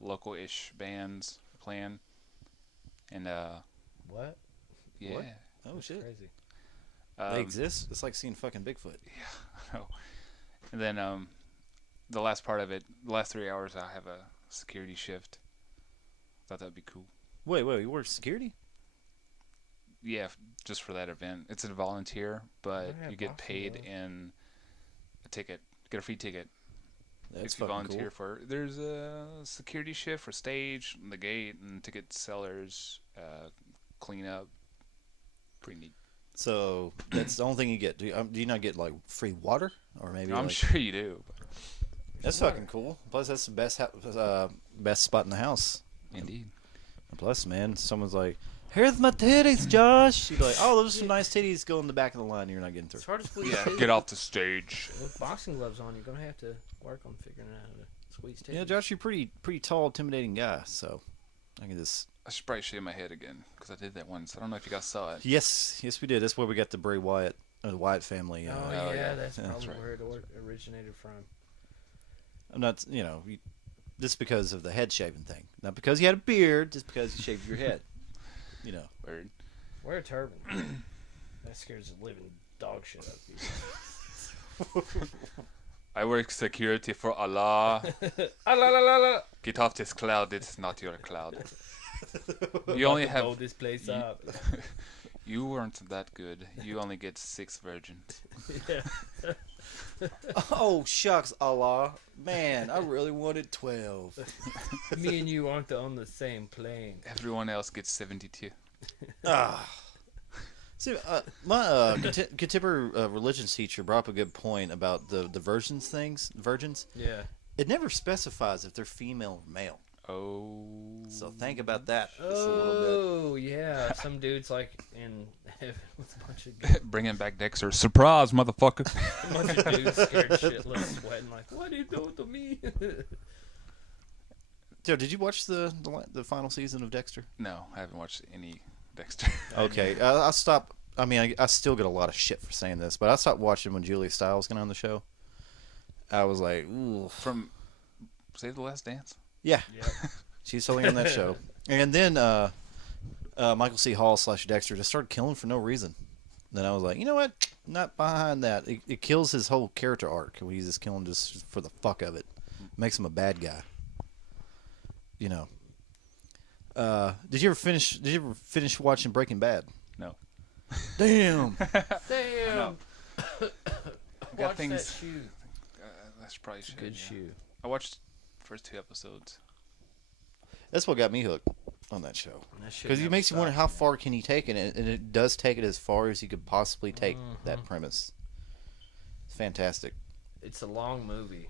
local-ish bands playing, and What? yeah, What? Oh That's shit! crazy. They exist. It's like seeing fucking Bigfoot. I know. And then the last part of it, the last 3 hours, I have a security shift. Thought that'd be cool. Wait, you work security? Yeah, just for that event. It's a volunteer, but Yeah, you get awesome, paid man. in a ticket. Get a free ticket That's if you fucking volunteer cool. for. There's a security shift for stage, the gate, and ticket sellers, clean up. Pretty neat. So that's the only thing you get. Do you not get like free water or maybe? I'm like, sure you do. But that's fucking cool. Plus, that's the best spot in the house. indeed. Plus, man, someone's like, Here's my titties, Josh. You'd be like, oh, those are some nice titties. Go in the back of the line. You're not getting through. It's hard to squeeze Yeah, titties. get off the stage. With boxing gloves on, you're gonna have to work on figuring out how to squeeze titties. Yeah, Josh, you're pretty tall, intimidating guy. So I can just. I should probably shave my head again because I did that once. I don't know if you guys saw it. Yes, we did. That's where we got the Bray Wyatt, the Wyatt family. Oh, Oh, yeah, yeah. that's Yeah, probably that's right. where it originated from. I'm not, just because of the head shaving thing, not because you had a beard, just because you shaved your head. Weird. Wear a turban. That scares the living dog shit out of people. I work security for Allah. Ah, la, la, la, la. Get off this cloud. It's not your cloud. You only About to blow have. this place you- up. You weren't that good. You only get 6 virgins. Yeah. Oh shucks, Allah, man, I really wanted 12. Me and you aren't on the same plane. Everyone else gets 72. See, my contemporary religions teacher brought up a good point about the virgins. Yeah. It never specifies if they're female or male. Oh. So think about that just a little bit. Oh, yeah. Some dude's like in heaven with a bunch of Bringing back Dexter. Surprise, motherfucker. a bunch of dudes scared shitless, sweating like, what are you doing to me? Joe, did you watch the final season of Dexter? No, I haven't watched any Dexter. Okay, I stopped. I mean, I still get a lot of shit for saying this, but I stopped watching when Julia Stiles got on the show. I was like, ooh. From Save the Last Dance? Yeah, Yeah. she's totally on that show. And then Michael C. Hall / Dexter just started killing for no reason. Then I was like, you know what? Not behind that. It kills his whole character arc when he's just killing just for the fuck of it. Makes him a bad guy. Did you ever finish watching Breaking Bad? No. Damn. Damn. Got Watch things. that shoe. That's probably should, Good yeah. shoe. I watched the first 2 episodes. That's what got me hooked on that show. That shit Because it never makes you wonder stops, how man. far can he take it, and it does take it as far as you could possibly take that premise. It's fantastic. It's a long movie,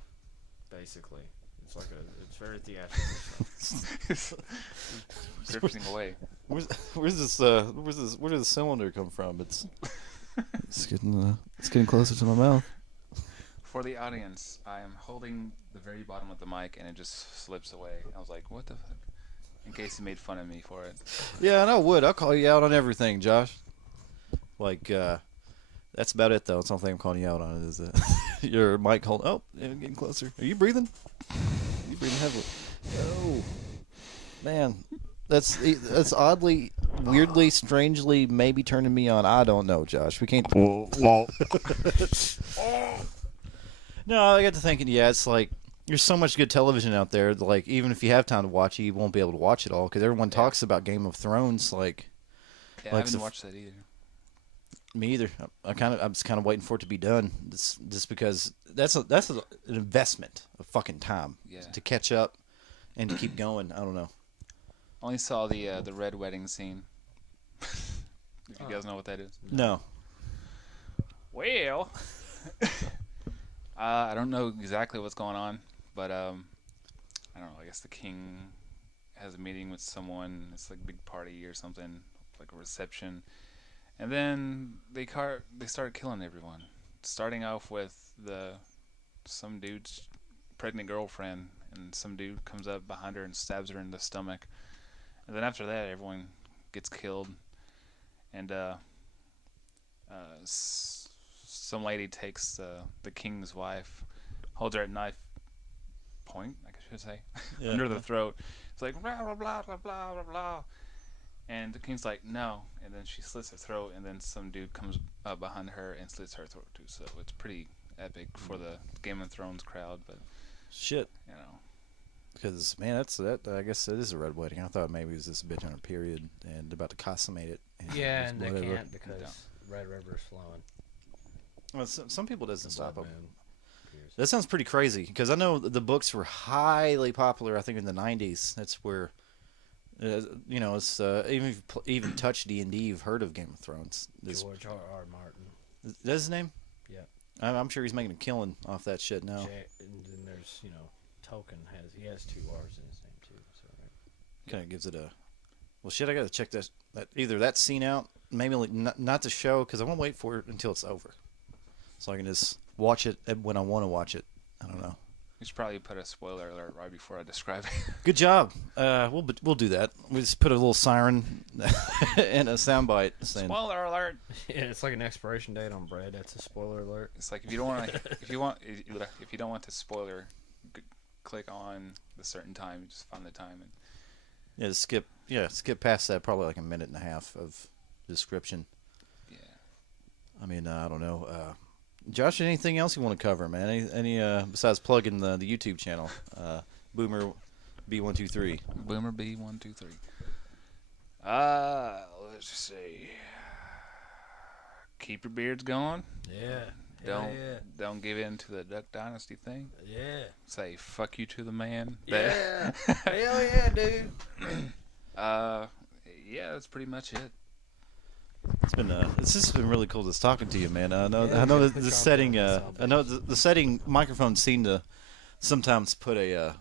basically. It's very theatrical. Drifting away. Where did the cylinder come from? It's getting closer to my mouth. For the audience, I am holding the very bottom of the mic and it just slips away. I was like, what the fuck? In case he made fun of me for it. Yeah, and I would. I'll call you out on everything, Josh. That's about it, though. That's the only thing I'm calling you out on is your mic hold. Oh, yeah, getting closer. Are you breathing? You breathing heavily? Oh, man, that's oddly, weirdly, strangely, maybe turning me on. I don't know, Josh. We can't. No, I got to thinking. Yeah, it's like there's so much good television out there. Like even if you have time to watch it, you won't be able to watch it all because everyone talks about Game of Thrones. Like Yeah, Like I haven't the- watched that either. me either. I was kind of waiting for it to be done, just because that's an investment of fucking time Yeah. to catch up and to keep going. I don't know. Only saw the red wedding scene. If you guys know what that is. No. Well, I don't know exactly what's going on, but I don't know. I guess the king has a meeting with someone. It's like a big party or something, like a reception, and then they start killing everyone. Starting off with some dude's pregnant girlfriend, and some dude comes up behind her and stabs her in the stomach, and then after that, everyone gets killed, and some lady takes the king's wife, holds her at knife point, I should say, Yeah. under the throat. It's like blah blah blah blah blah blah blah, and the king's like no, and then she slits her throat, and then some dude comes up behind her and slits her throat too. So it's pretty epic for the Game of Thrones crowd, but Shit. you know, Because man, I guess it is a red wedding. I thought maybe it was just a bitch on a period and about to consummate it. Yeah, just and they whatever. can't because Red River's flowing. Well, some people doesn't stop them. Blood moon appears. That sounds pretty crazy because I know the books were highly popular. I think in the '90s. That's where, it's even if you even touch D&D, you've heard of Game of Thrones. George R.R. Martin. Is that his name? Yeah. I'm sure he's making a killing off that shit now. And then there's Tolkien has 2 R's in his name too. So right. Kind of gives it a Well, shit, I gotta check either that scene out, maybe like not the show, because I want to wait for it until it's over, so I can just watch it when I want to watch it. I don't know. You should probably put a spoiler alert right before I describe it. Good job. We'll do that. We just put a little siren and a soundbite saying, Spoiler alert. Yeah, it's like an expiration date on bread. That's a spoiler alert. It's like if you don't want to spoiler, click on the certain time. You just find the time and. Yeah, skip past that, probably like a minute and a half of description. Yeah. I mean, I don't know. Josh, anything else you want to cover, man? Any besides plugging the YouTube channel, Boomer B123. Boomer B123. Let's see. Keep your beards going. Yeah. Don't give in to the Duck Dynasty thing. Yeah. Say fuck you to the man. Yeah. Hell yeah, dude. Yeah, that's pretty much it. It's just been really cool just talking to you, man. I know that the setting. I know the setting microphones seem to sometimes put a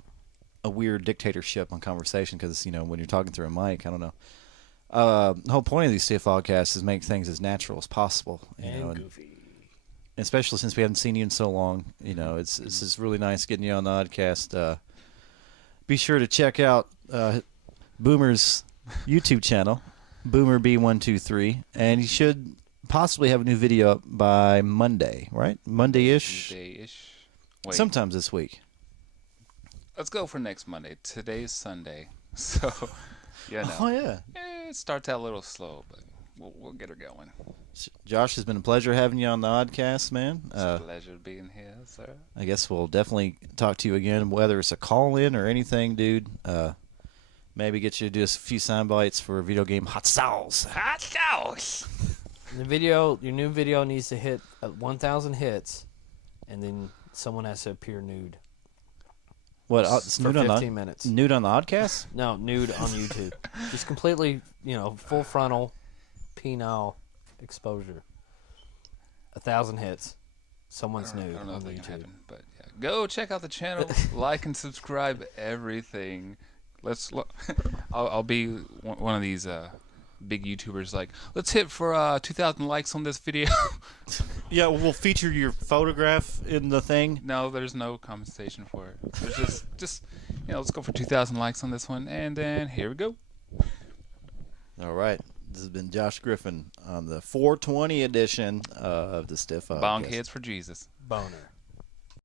weird dictatorship on conversation because when you're talking through a mic, I don't know. The whole point of these Podcasts is make things as natural as possible, and goofy. Especially since we haven't seen you in so long, it's just really nice getting you on the Oddcast. Be sure to check out Boomer's YouTube channel, Boomer B123, and you should possibly have a new video up by Monday, right? Monday-ish. Monday-ish. Wait. Sometimes this week. Let's go for next Monday. Today's Sunday, so Oh yeah. It starts out a little slow, but we'll get her going. Josh, has been a pleasure having you on the Oddcast, man. It's a pleasure being here, sir. I guess we'll definitely talk to you again, whether it's a call-in or anything, dude. Maybe get you to do a few sound bites for video game Hot Sauce. Hot sauce! Your new video needs to hit 1,000 hits, and then someone has to appear nude. What? It's for nude 15 minutes. Nude on the Oddcast? No, nude on YouTube. Just completely, full frontal, penile exposure. 1,000 hits. Someone's nude I don't know on if that can YouTube. happen, but yeah. Go check out the channel, like and subscribe everything. I'll be one of these big YouTubers. Like, let's hit for 2,000 likes on this video. Yeah, we'll feature your photograph in the thing. No, there's no compensation for it. There's just let's go for 2,000 likes on this one, and then here we go. All right. This has been Josh Griffin on the 420 edition of the Stiff Oddcast. Bong heads for Jesus. Boner.